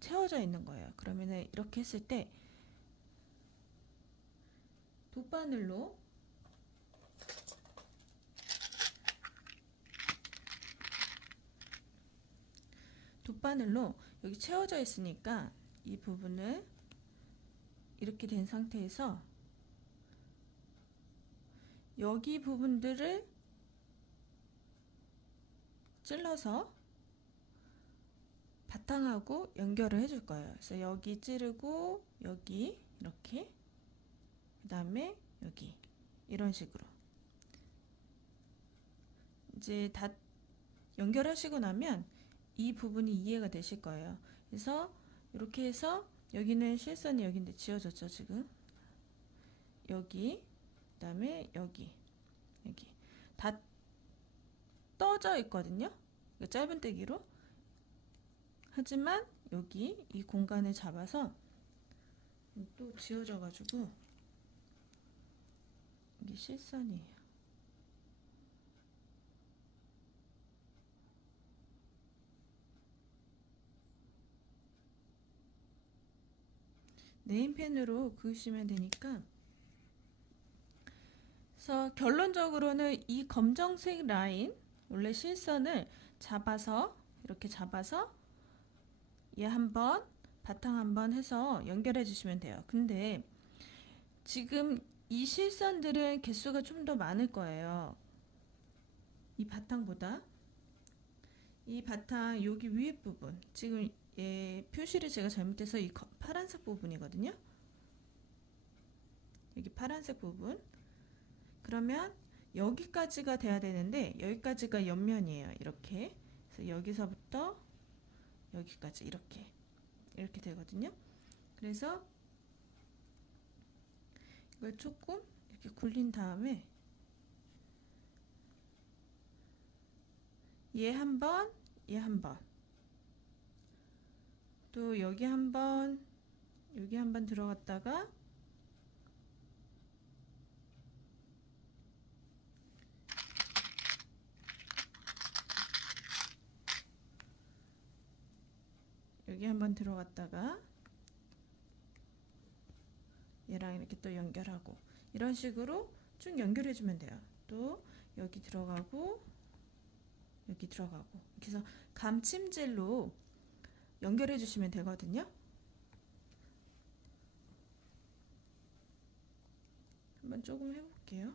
채워져 있는 거예요. 그러면은 이렇게 했을 때 돗바늘로 여기 채워져 있으니까 이 부분을 이렇게 된 상태에서 여기 부분들을 찔러서 바탕하고 연결을 해줄 거예요. 그래서 여기 찌르고 여기 이렇게, 그 다음에 여기 이런 식으로 이제 다 연결하시고 나면 이 부분이 이해가 되실 거예요. 그래서 이렇게 해서 여기는 실선이 여기인데 지워졌죠 지금. 여기, 그 다음에 여기 다 떠져 있거든요. 짧은뜨기로. 하지만 여기 이 공간을 잡아서 또 지워져 가지고 이게 실선이에요. 네임펜으로 그으시면 되니까. 그래서 결론적으로는 이 검정색 라인 원래 실선을 잡아서 이렇게 잡아서 얘 한번 바탕 한번 해서 연결해 주시면 돼요. 근데 지금 이 실선들은 개수가 좀 더 많을 거예요. 이 바탕보다. 이 바탕 여기 위에 부분 지금 얘 표시를 제가 잘못해서 이 파란색 부분이거든요. 여기 파란색 부분. 그러면 여기까지가 돼야 되는데 여기까지가 옆면이에요. 이렇게. 그래서 여기서부터 여기까지 이렇게 되거든요. 그래서 이걸 조금 이렇게 굴린 다음에 얘 한 번, 얘 한 번, 또 여기 한 번, 여기 한 번 들어갔다가 여기 한번 들어갔다가 얘랑 이렇게 또 연결하고 이런 식으로 쭉 연결해 주면 돼요. 또 여기 들어가고 여기 들어가고 이렇게 해서 감침질로 연결해 주시면 되거든요. 한번 조금 해볼게요.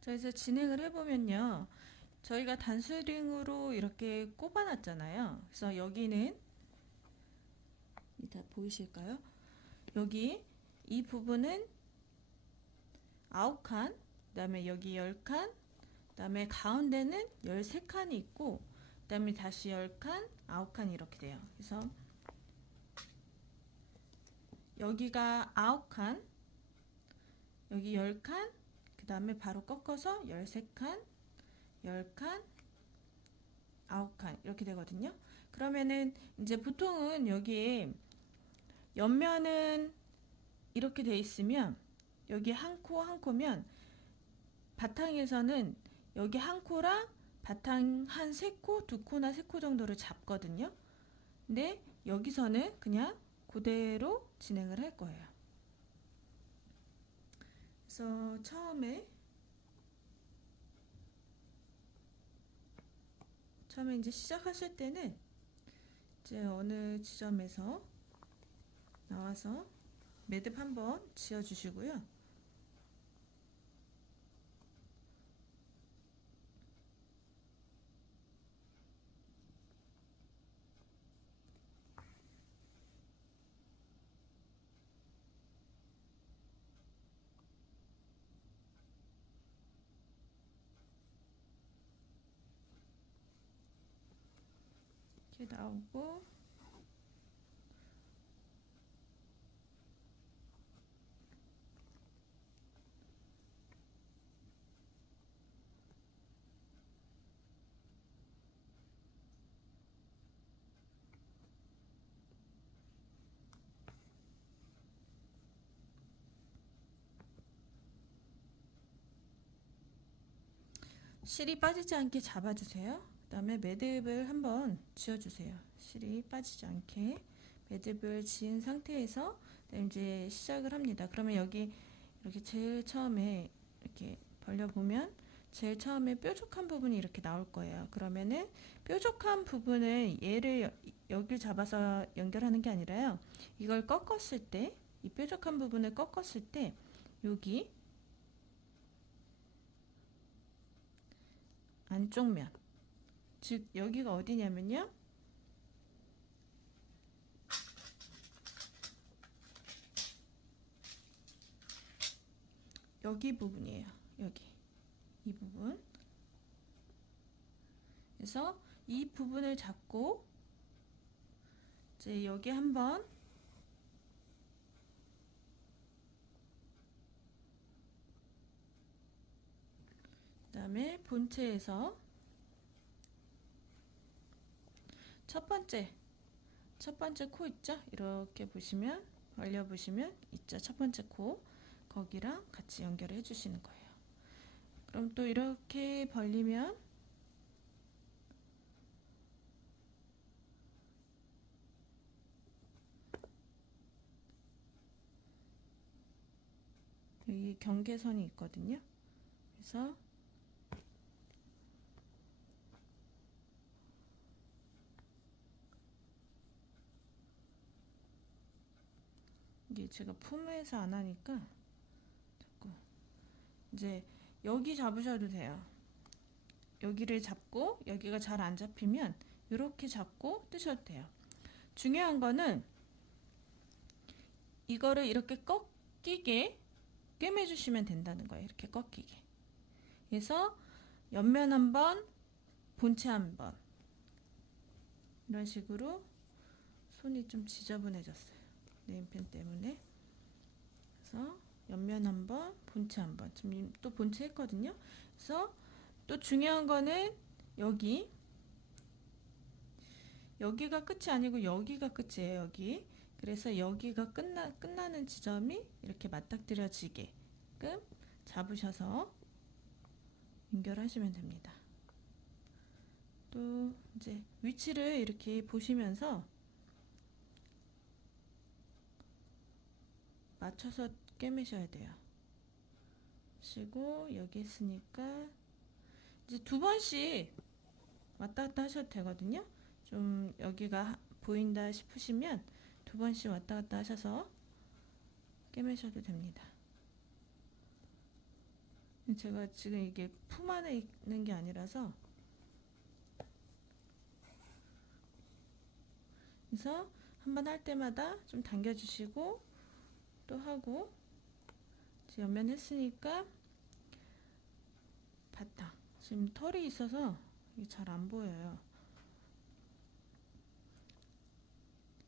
자, 그래서 진행을 해보면요. 저희가 단스링으로 이렇게 꼽아놨잖아요. 그래서 여기는 다 보이실까요? 여기 이 부분은 9칸, 그 다음에 여기 10칸, 그 다음에 가운데는 13칸이 있고, 그 다음에 다시 10칸, 9칸 이렇게 돼요. 그래서 여기가 9칸, 여기 10칸, 그 다음에 바로 꺾어서 13칸, 10칸, 9칸 이렇게 되거든요. 그러면은 이제 보통은 여기에 옆면은 이렇게 돼 있으면 여기 한 코 한 코면 바탕에서는 여기 한 코랑 바탕 한 세 코, 두 코나 세 코 정도를 잡거든요. 근데 여기서는 그냥 그대로 진행을 할 거예요. 그래서 처음에 이제 시작하실 때는 이제 어느 지점에서 나와서 매듭 한번 지어 주시고요. 이렇게 나오고 실이 빠지지 않게 잡아주세요. 그 다음에 매듭을 한번 지어주세요. 실이 빠지지 않게 매듭을 지은 상태에서 이제 시작을 합니다. 그러면 여기 이렇게 제일 처음에 이렇게 벌려보면 제일 처음에 뾰족한 부분이 이렇게 나올 거예요. 그러면은 뾰족한 부분을 얘를 여기를 잡아서 연결하는 게 아니라요. 이걸 꺾었을 때, 이 뾰족한 부분을 꺾었을 때 여기 안쪽 면, 즉 여기가 어디냐면요. 여기 부분이에요. 여기 이 부분. 그래서 이 부분을 잡고 이제 여기 한번 그다음에 본체에서 첫 번째 코 있죠? 이렇게 보시면 벌려 보시면 있죠? 첫 번째 코 거기랑 같이 연결해 주시는 거예요. 그럼 또 이렇게 벌리면 여기 경계선이 있거든요. 그래서 이게 제가 품에서 안 하니까 자꾸 이제 여기 잡으셔도 돼요. 여기를 잡고 여기가 잘 안 잡히면 이렇게 잡고 뜨셔도 돼요. 중요한 거는 이거를 이렇게 꺾이게 꿰매주시면 된다는 거예요. 이렇게 꺾이게. 그래서 옆면 한번, 본체 한번 이런 식으로 손이 좀 지저분해졌어요. 네임펜 때문에. 그래서 옆면 한번, 본체 한번. 지금 또 본체 했거든요. 그래서 또 중요한 거는 여기가 끝이 아니고 여기가 끝이에요. 여기. 그래서 여기가 끝나는 지점이 이렇게 맞닥뜨려지게끔 잡으셔서 연결하시면 됩니다. 또 이제 위치를 이렇게 보시면서 맞춰서 꿰매셔야 돼요. 그리고 여기 있으니까 이제 두 번씩 왔다 갔다 하셔도 되거든요. 좀 여기가 보인다 싶으시면 두 번씩 왔다 갔다 하셔서 꿰매셔도 됩니다. 제가 지금 이게 품 안에 있는 게 아니라서, 그래서 한번 할 때마다 좀 당겨주시고 또 하고, 이제 옆면 했으니까 바탕, 지금 털이 있어서 이게 잘 안 보여요.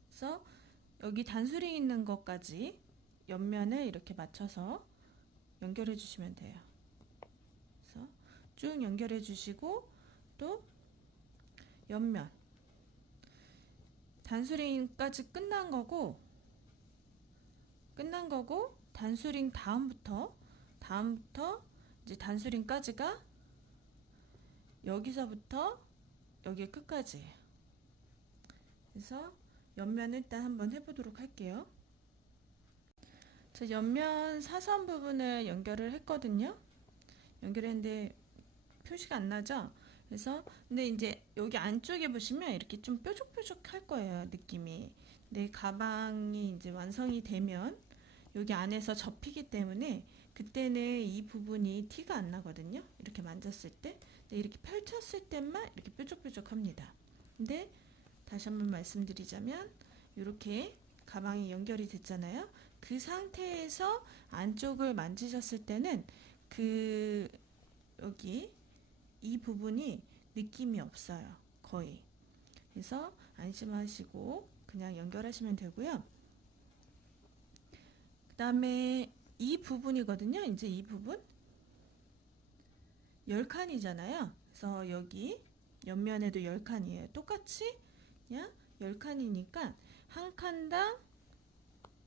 그래서 여기 단수링 있는 것까지 옆면을 이렇게 맞춰서 연결해 주시면 돼요. 그래서 쭉 연결해 주시고, 또 옆면 단수링까지 끝난 거고 단수링 다음부터 이제 단수링까지가 여기서부터 여기 끝까지예요. 그래서 옆면 일단 한번 해보도록 할게요. 저 옆면 사선 부분을 연결을 했거든요. 연결했는데 표시가 안 나죠? 그래서 근데 이제 여기 안쪽에 보시면 이렇게 좀 뾰족뾰족할 거예요, 느낌이. 근데 가방이 이제 완성이 되면 여기 안에서 접히기 때문에 그때는 이 부분이 티가 안 나거든요. 이렇게 만졌을 때. 근데 이렇게 펼쳤을 때만 이렇게 뾰족뾰족합니다. 근데 다시 한번 말씀드리자면 이렇게 가방이 연결이 됐잖아요. 그 상태에서 안쪽을 만지셨을 때는 그 여기 이 부분이 느낌이 없어요, 거의. 그래서 안심하시고 그냥 연결하시면 되고요. 그 다음에 이 부분이거든요. 이제 이 부분 10칸이잖아요. 그래서 여기 옆면에도 10칸이에요. 똑같이 그냥 10칸이니까 한 칸당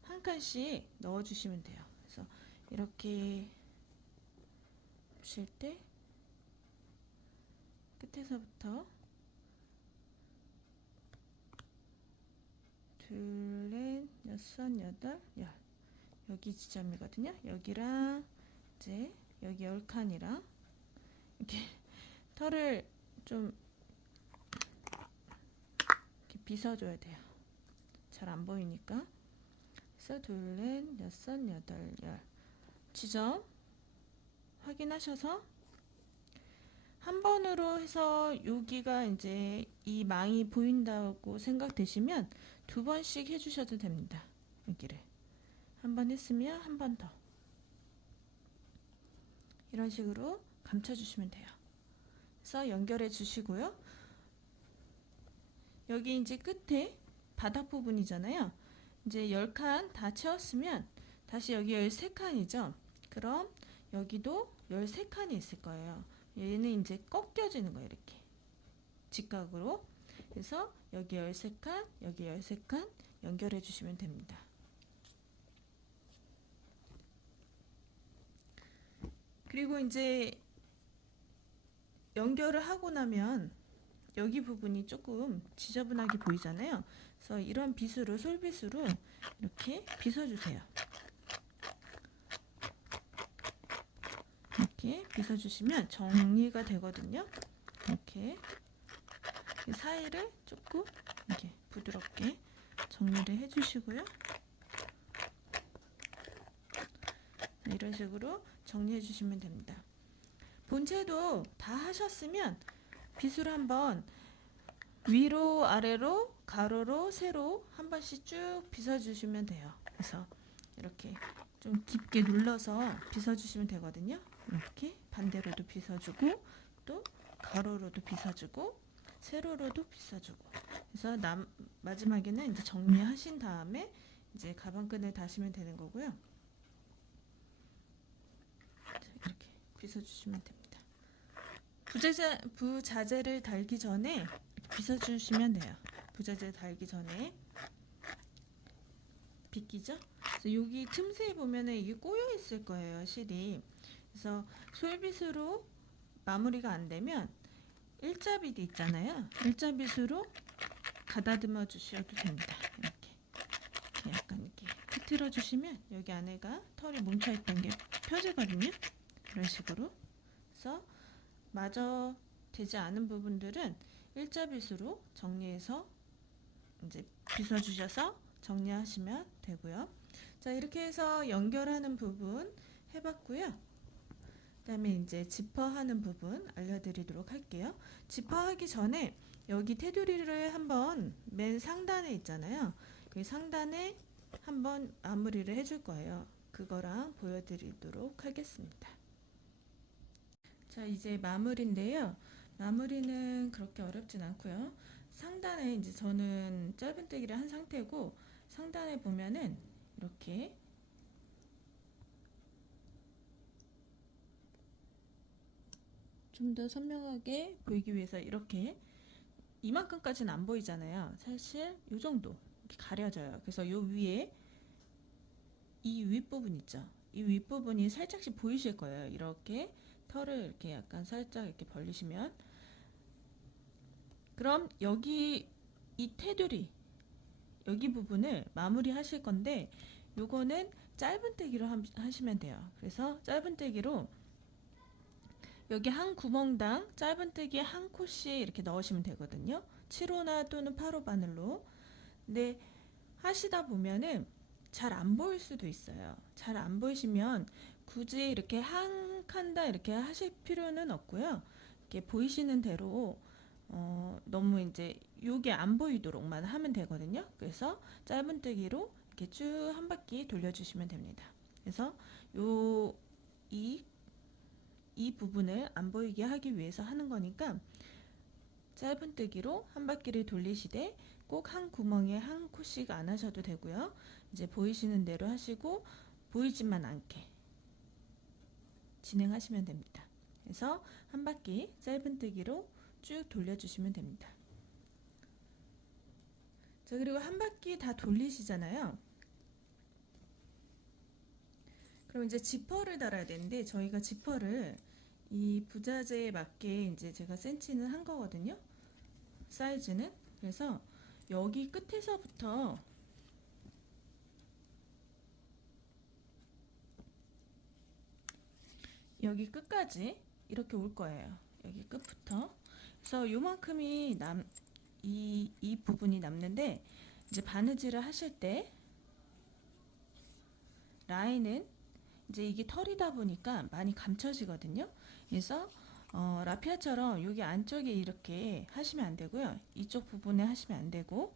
한 칸씩 넣어주시면 돼요. 그래서 이렇게 보실 때 끝에서부터 둘, 넷, 여섯, 여덟, 열, 여기 지점이거든요. 여기랑 이제 여기 10칸이랑 이렇게 털을 좀 이렇게 빗어줘야 돼요. 잘 안 보이니까. 그래서 둘, 넷, 여섯, 여덟, 열 지점 확인하셔서 한 번으로 해서 여기가 이제 이 망이 보인다고 생각되시면 두 번씩 해주셔도 됩니다. 여기를 한 번 했으면 한 번 더 이런 식으로 감춰주시면 돼요. 그래서 연결해 주시고요. 여기 이제 끝에 바닥 부분이잖아요. 이제 10칸 다 채웠으면 다시 여기 13칸이죠. 그럼 여기도 13칸이 있을 거예요. 얘는 이제 꺾여지는 거예요. 이렇게 직각으로. 그래서 여기 13칸, 여기 13칸 연결해 주시면 됩니다. 그리고 이제 연결을 하고 나면 여기 부분이 조금 지저분하게 보이잖아요. 그래서 이런 빗으로, 솔빗으로 이렇게 빗어주세요. 이렇게 빗어주시면 정리가 되거든요. 이렇게 사이를 조금 이렇게 부드럽게 정리를 해주시고요. 이런 식으로 정리해 주시면 됩니다. 본체도 다 하셨으면 빗으로 한번 위로 아래로 가로로 세로 한 번씩 쭉 빗어주시면 돼요. 그래서 이렇게 좀 깊게 눌러서 빗어주시면 되거든요. 이렇게 반대로도 빗어주고 또 가로로도 빗어주고 세로로도 빗어주고. 그래서 마지막에는 이제 정리하신 다음에 이제 가방끈을 다시면 되는 거고요. 이렇게 빗어주시면 됩니다. 부자재를 달기 전에 빗어주시면 돼요. 부자재 달기 전에 빗기죠? 그래서 여기 틈새에 보면은 이게 꼬여 있을 거예요, 실이. 그래서 솔빗으로 마무리가 안 되면 일자빗 있잖아요. 일자빗으로 가다듬어 주셔도 됩니다. 이렇게 약간 이렇게 흐트러 주시면 여기 안에가 털이 뭉쳐있던 게 펴지거든요. 이런 식으로. 그래서 마저 되지 않은 부분들은 일자빗으로 정리해서 이제 빗어주셔서 정리하시면 되고요. 자, 이렇게 해서 연결하는 부분 해봤고요. 그 다음에 이제 지퍼하는 부분 알려드리도록 할게요. 지퍼하기 전에 여기 테두리를 한번 맨 상단에 있잖아요. 그 상단에 한번 마무리를 해줄 거예요. 그거랑 보여드리도록 하겠습니다. 자, 이제 마무리인데요. 마무리는 그렇게 어렵진 않고요. 상단에 이제 저는 짧은뜨기를 한 상태고 상단에 보면은 이렇게 좀 더 선명하게 보이기 위해서 이렇게 이만큼까지는 안 보이잖아요. 사실 이 정도 이렇게 가려져요. 그래서 요 위에 이 윗부분 있죠. 이 윗부분이 살짝씩 보이실 거예요. 이렇게 털을 이렇게 약간 살짝 이렇게 벌리시면 그럼 여기 이 테두리 여기 부분을 마무리 하실 건데 요거는 짧은뜨기로 하시면 돼요. 그래서 짧은뜨기로 여기 한 구멍당 짧은뜨기 한 코씩 이렇게 넣으시면 되거든요. 7호나 또는 8호 바늘로. 근데 하시다 보면은 잘 안 보일 수도 있어요. 잘 안 보이시면 굳이 이렇게 한 칸당 이렇게 하실 필요는 없고요. 이렇게 보이시는 대로 너무 이제 요게 안 보이도록만 하면 되거든요. 그래서 짧은뜨기로 이렇게 쭉 한 바퀴 돌려주시면 됩니다. 그래서 이 부분을 안 보이게 하기 위해서 하는 거니까 짧은뜨기로 한 바퀴를 돌리시되 꼭 한 구멍에 한 코씩 안 하셔도 되고요. 이제 보이시는 대로 하시고 보이지만 않게 진행하시면 됩니다. 그래서 한 바퀴 짧은뜨기로 쭉 돌려주시면 됩니다. 자, 그리고 한 바퀴 다 돌리시잖아요. 그럼 이제 지퍼를 달아야 되는데 저희가 지퍼를 이 부자재에 맞게 이제 제가 센치는 한 거거든요. 사이즈는. 그래서 여기 끝에서부터 여기 끝까지 이렇게 올 거예요. 여기 끝부터. 그래서 요만큼이 이 부분이 남는데 이제 바느질을 하실 때 라인은 이제 이게 털이다 보니까 많이 감춰지거든요. 그래서 라피아처럼 여기 안쪽에 이렇게 하시면 안 되고요. 이쪽 부분에 하시면 안 되고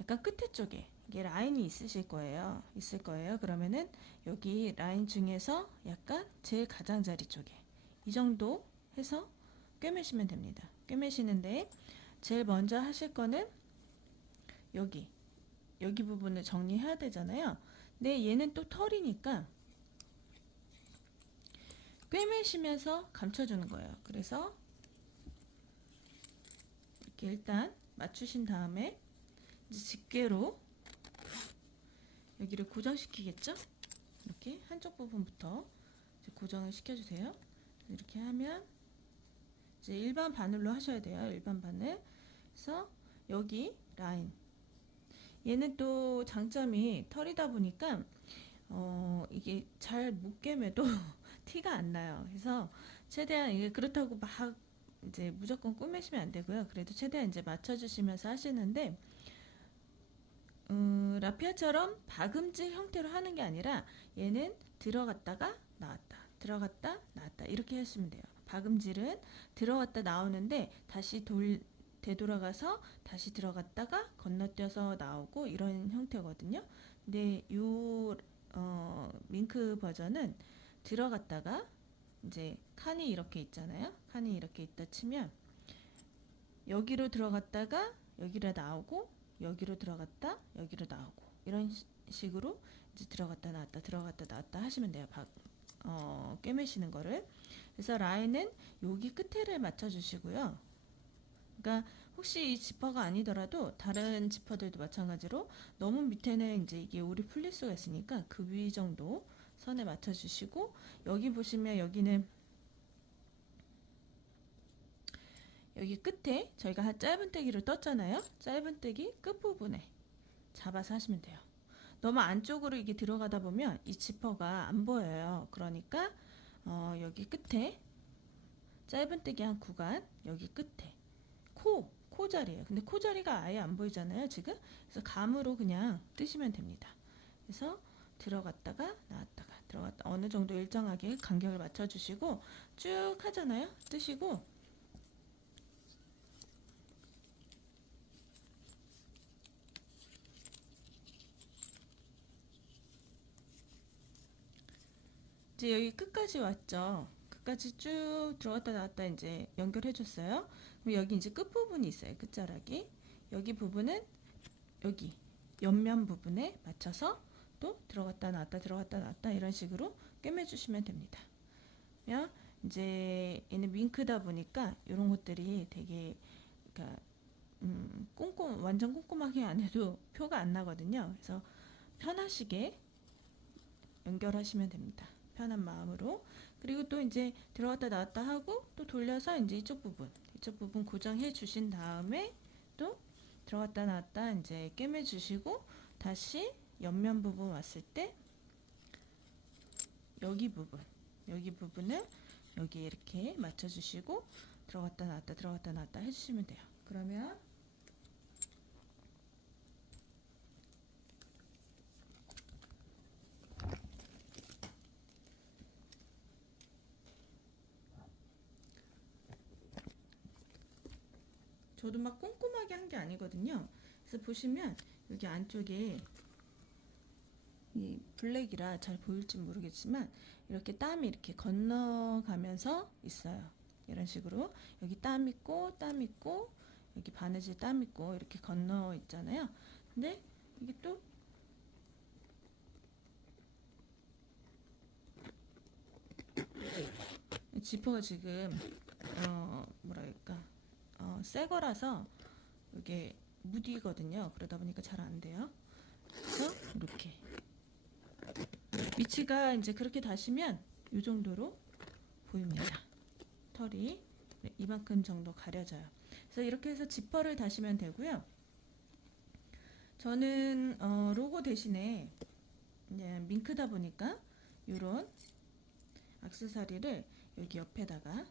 약간 끝에 쪽에 이게 라인이 있을 거예요. 그러면은 여기 라인 중에서 약간 제일 가장자리 쪽에 이 정도 해서 꿰매시면 됩니다. 꿰매시는데 제일 먼저 하실 거는 여기 부분을 정리해야 되잖아요. 근데 얘는 또 털이니까 꿰매시면서 감춰주는 거예요. 그래서 이렇게 일단 맞추신 다음에 이제 집게로 여기를 고정시키겠죠? 이렇게 한쪽 부분부터 이제 고정을 시켜주세요. 이렇게 하면 이제 일반 바늘로 하셔야 돼요. 일반 바늘. 그래서 여기 라인. 얘는 또 장점이 털이다 보니까 이게 잘 못 꿰매도 티가 안 나요. 그래서 최대한 이게 그렇다고 막 이제 무조건 꾸미시면 안 되고요. 그래도 최대한 이제 맞춰주시면서 하시는데 라피아처럼 박음질 형태로 하는 게 아니라 얘는 들어갔다가 나왔다, 들어갔다 나왔다 이렇게 하시면 돼요. 박음질은 들어갔다 나오는데 다시 되돌아가서 다시 들어갔다가 건너뛰어서 나오고 이런 형태거든요. 근데 요 밍크 버전은 들어갔다가 이제 칸이 이렇게 있잖아요. 칸이 이렇게 있다 치면 여기로 들어갔다가 여기로 나오고 여기로 들어갔다 여기로 나오고 이런 식으로 이제 들어갔다 나왔다 들어갔다 나왔다 하시면 돼요. 꿰매시는 거를. 그래서 라인은 여기 끝에를 맞춰 주시고요. 그러니까 혹시 이 지퍼가 아니더라도 다른 지퍼들도 마찬가지로 너무 밑에는 이제 이게 올이 풀릴 수가 있으니까 그 위 정도 선에 맞춰 주시고 여기 보시면 여기는 여기 끝에 저희가 짧은뜨기를 떴잖아요. 짧은뜨기 끝부분에 잡아서 하시면 돼요. 너무 안쪽으로 이게 들어가다 보면 이 지퍼가 안 보여요. 그러니까 여기 끝에 짧은뜨기 한 구간, 여기 끝에 코 자리예요. 근데 코 자리가 아예 안 보이잖아요, 지금. 그래서 감으로 그냥 뜨시면 됩니다. 그래서 들어갔다가 나왔다가 들어갔다, 어느 정도 일정하게 간격을 맞춰주시고 쭉 하잖아요. 뜨시고 이제 여기 끝까지 왔죠. 끝까지 쭉 들어갔다 나왔다 이제 연결해 줬어요. 그럼 여기 이제 끝 부분이 있어요. 끝자락이. 여기 부분은 여기 옆면 부분에 맞춰서 또 들어갔다 나왔다 들어갔다 나왔다 이런 식으로 꿰매 주시면 됩니다. 그러면 이제 얘는 윙크다 보니까 이런 것들이 되게 그러니까 완전 꼼꼼하게 안 해도 표가 안 나거든요. 그래서 편하시게 연결하시면 됩니다. 편한 마음으로. 그리고 또 이제 들어갔다 나왔다 하고 또 돌려서 이제 이쪽 부분 고정해 주신 다음에 또 들어갔다 나왔다 이제 꿰매 주시고 다시 옆면 부분 왔을 때 여기 부분을 여기 이렇게 맞춰 주시고 들어갔다 나왔다 해주시면 돼요. 그러면 저도 막 꼼꼼하게 한 게 아니거든요. 그래서 보시면 여기 안쪽에 이 블랙이라 잘 보일지 모르겠지만 이렇게 땀이 이렇게 건너가면서 있어요. 이런 식으로 여기 땀 있고 여기 바느질 땀 있고 이렇게 건너 있잖아요. 근데 이게 또 지퍼가 지금 뭐랄까 새 거라서 이게 무디거든요. 그러다 보니까 잘 안 돼요. 그래서 이렇게 위치가 이제 그렇게 다시면 이 정도로 보입니다. 털이 이만큼 정도 가려져요. 그래서 이렇게 해서 지퍼를 다시면 되고요. 저는 로고 대신에 이제 밍크다 보니까 이런 액세서리를 여기 옆에다가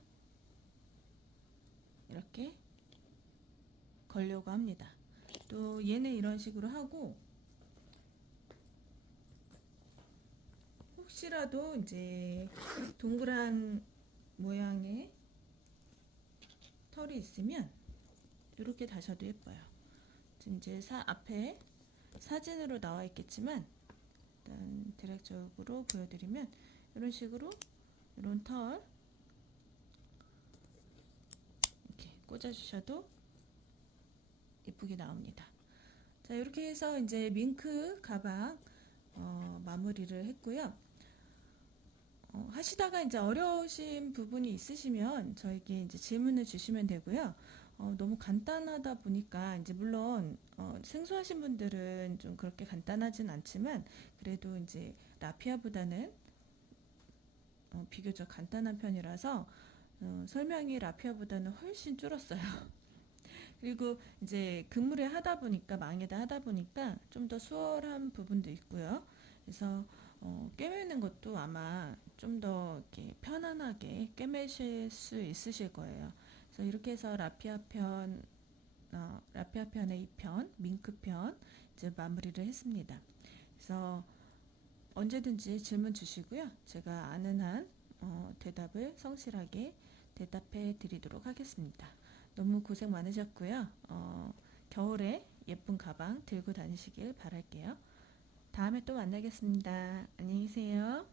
이렇게 걸려고 합니다. 또 얘는 이런 식으로 하고 혹시라도 이제 동그란 모양의 털이 있으면 이렇게 다셔도 예뻐요. 지금 이제 앞에 사진으로 나와 있겠지만 일단 대략적으로 보여드리면 이런 식으로 이런 털 이렇게 꽂아주셔도 예쁘게 나옵니다. 자, 이렇게 해서 이제 밍크 가방 마무리를 했고요. 하시다가 이제 어려우신 부분이 있으시면 저에게 이제 질문을 주시면 되고요. 너무 간단하다 보니까 이제 물론 생소하신 분들은 좀 그렇게 간단하진 않지만 그래도 이제 라피아보다는 비교적 간단한 편이라서 설명이 라피아보다는 훨씬 줄었어요. 그리고 이제 그물에 하다 보니까 망에다 하다 보니까 좀 더 수월한 부분도 있고요. 그래서 꿰매는 것도 아마 좀 더 이렇게 편안하게 꿰매실 수 있으실 거예요. 그래서 이렇게 해서 라피아 편의 2편, 밍크 편 이제 마무리를 했습니다. 그래서 언제든지 질문 주시고요. 제가 아는 한 대답을 성실하게 대답해 드리도록 하겠습니다. 너무 고생 많으셨고요. 겨울에 예쁜 가방 들고 다니시길 바랄게요. 다음에 또 만나겠습니다. 안녕히 계세요.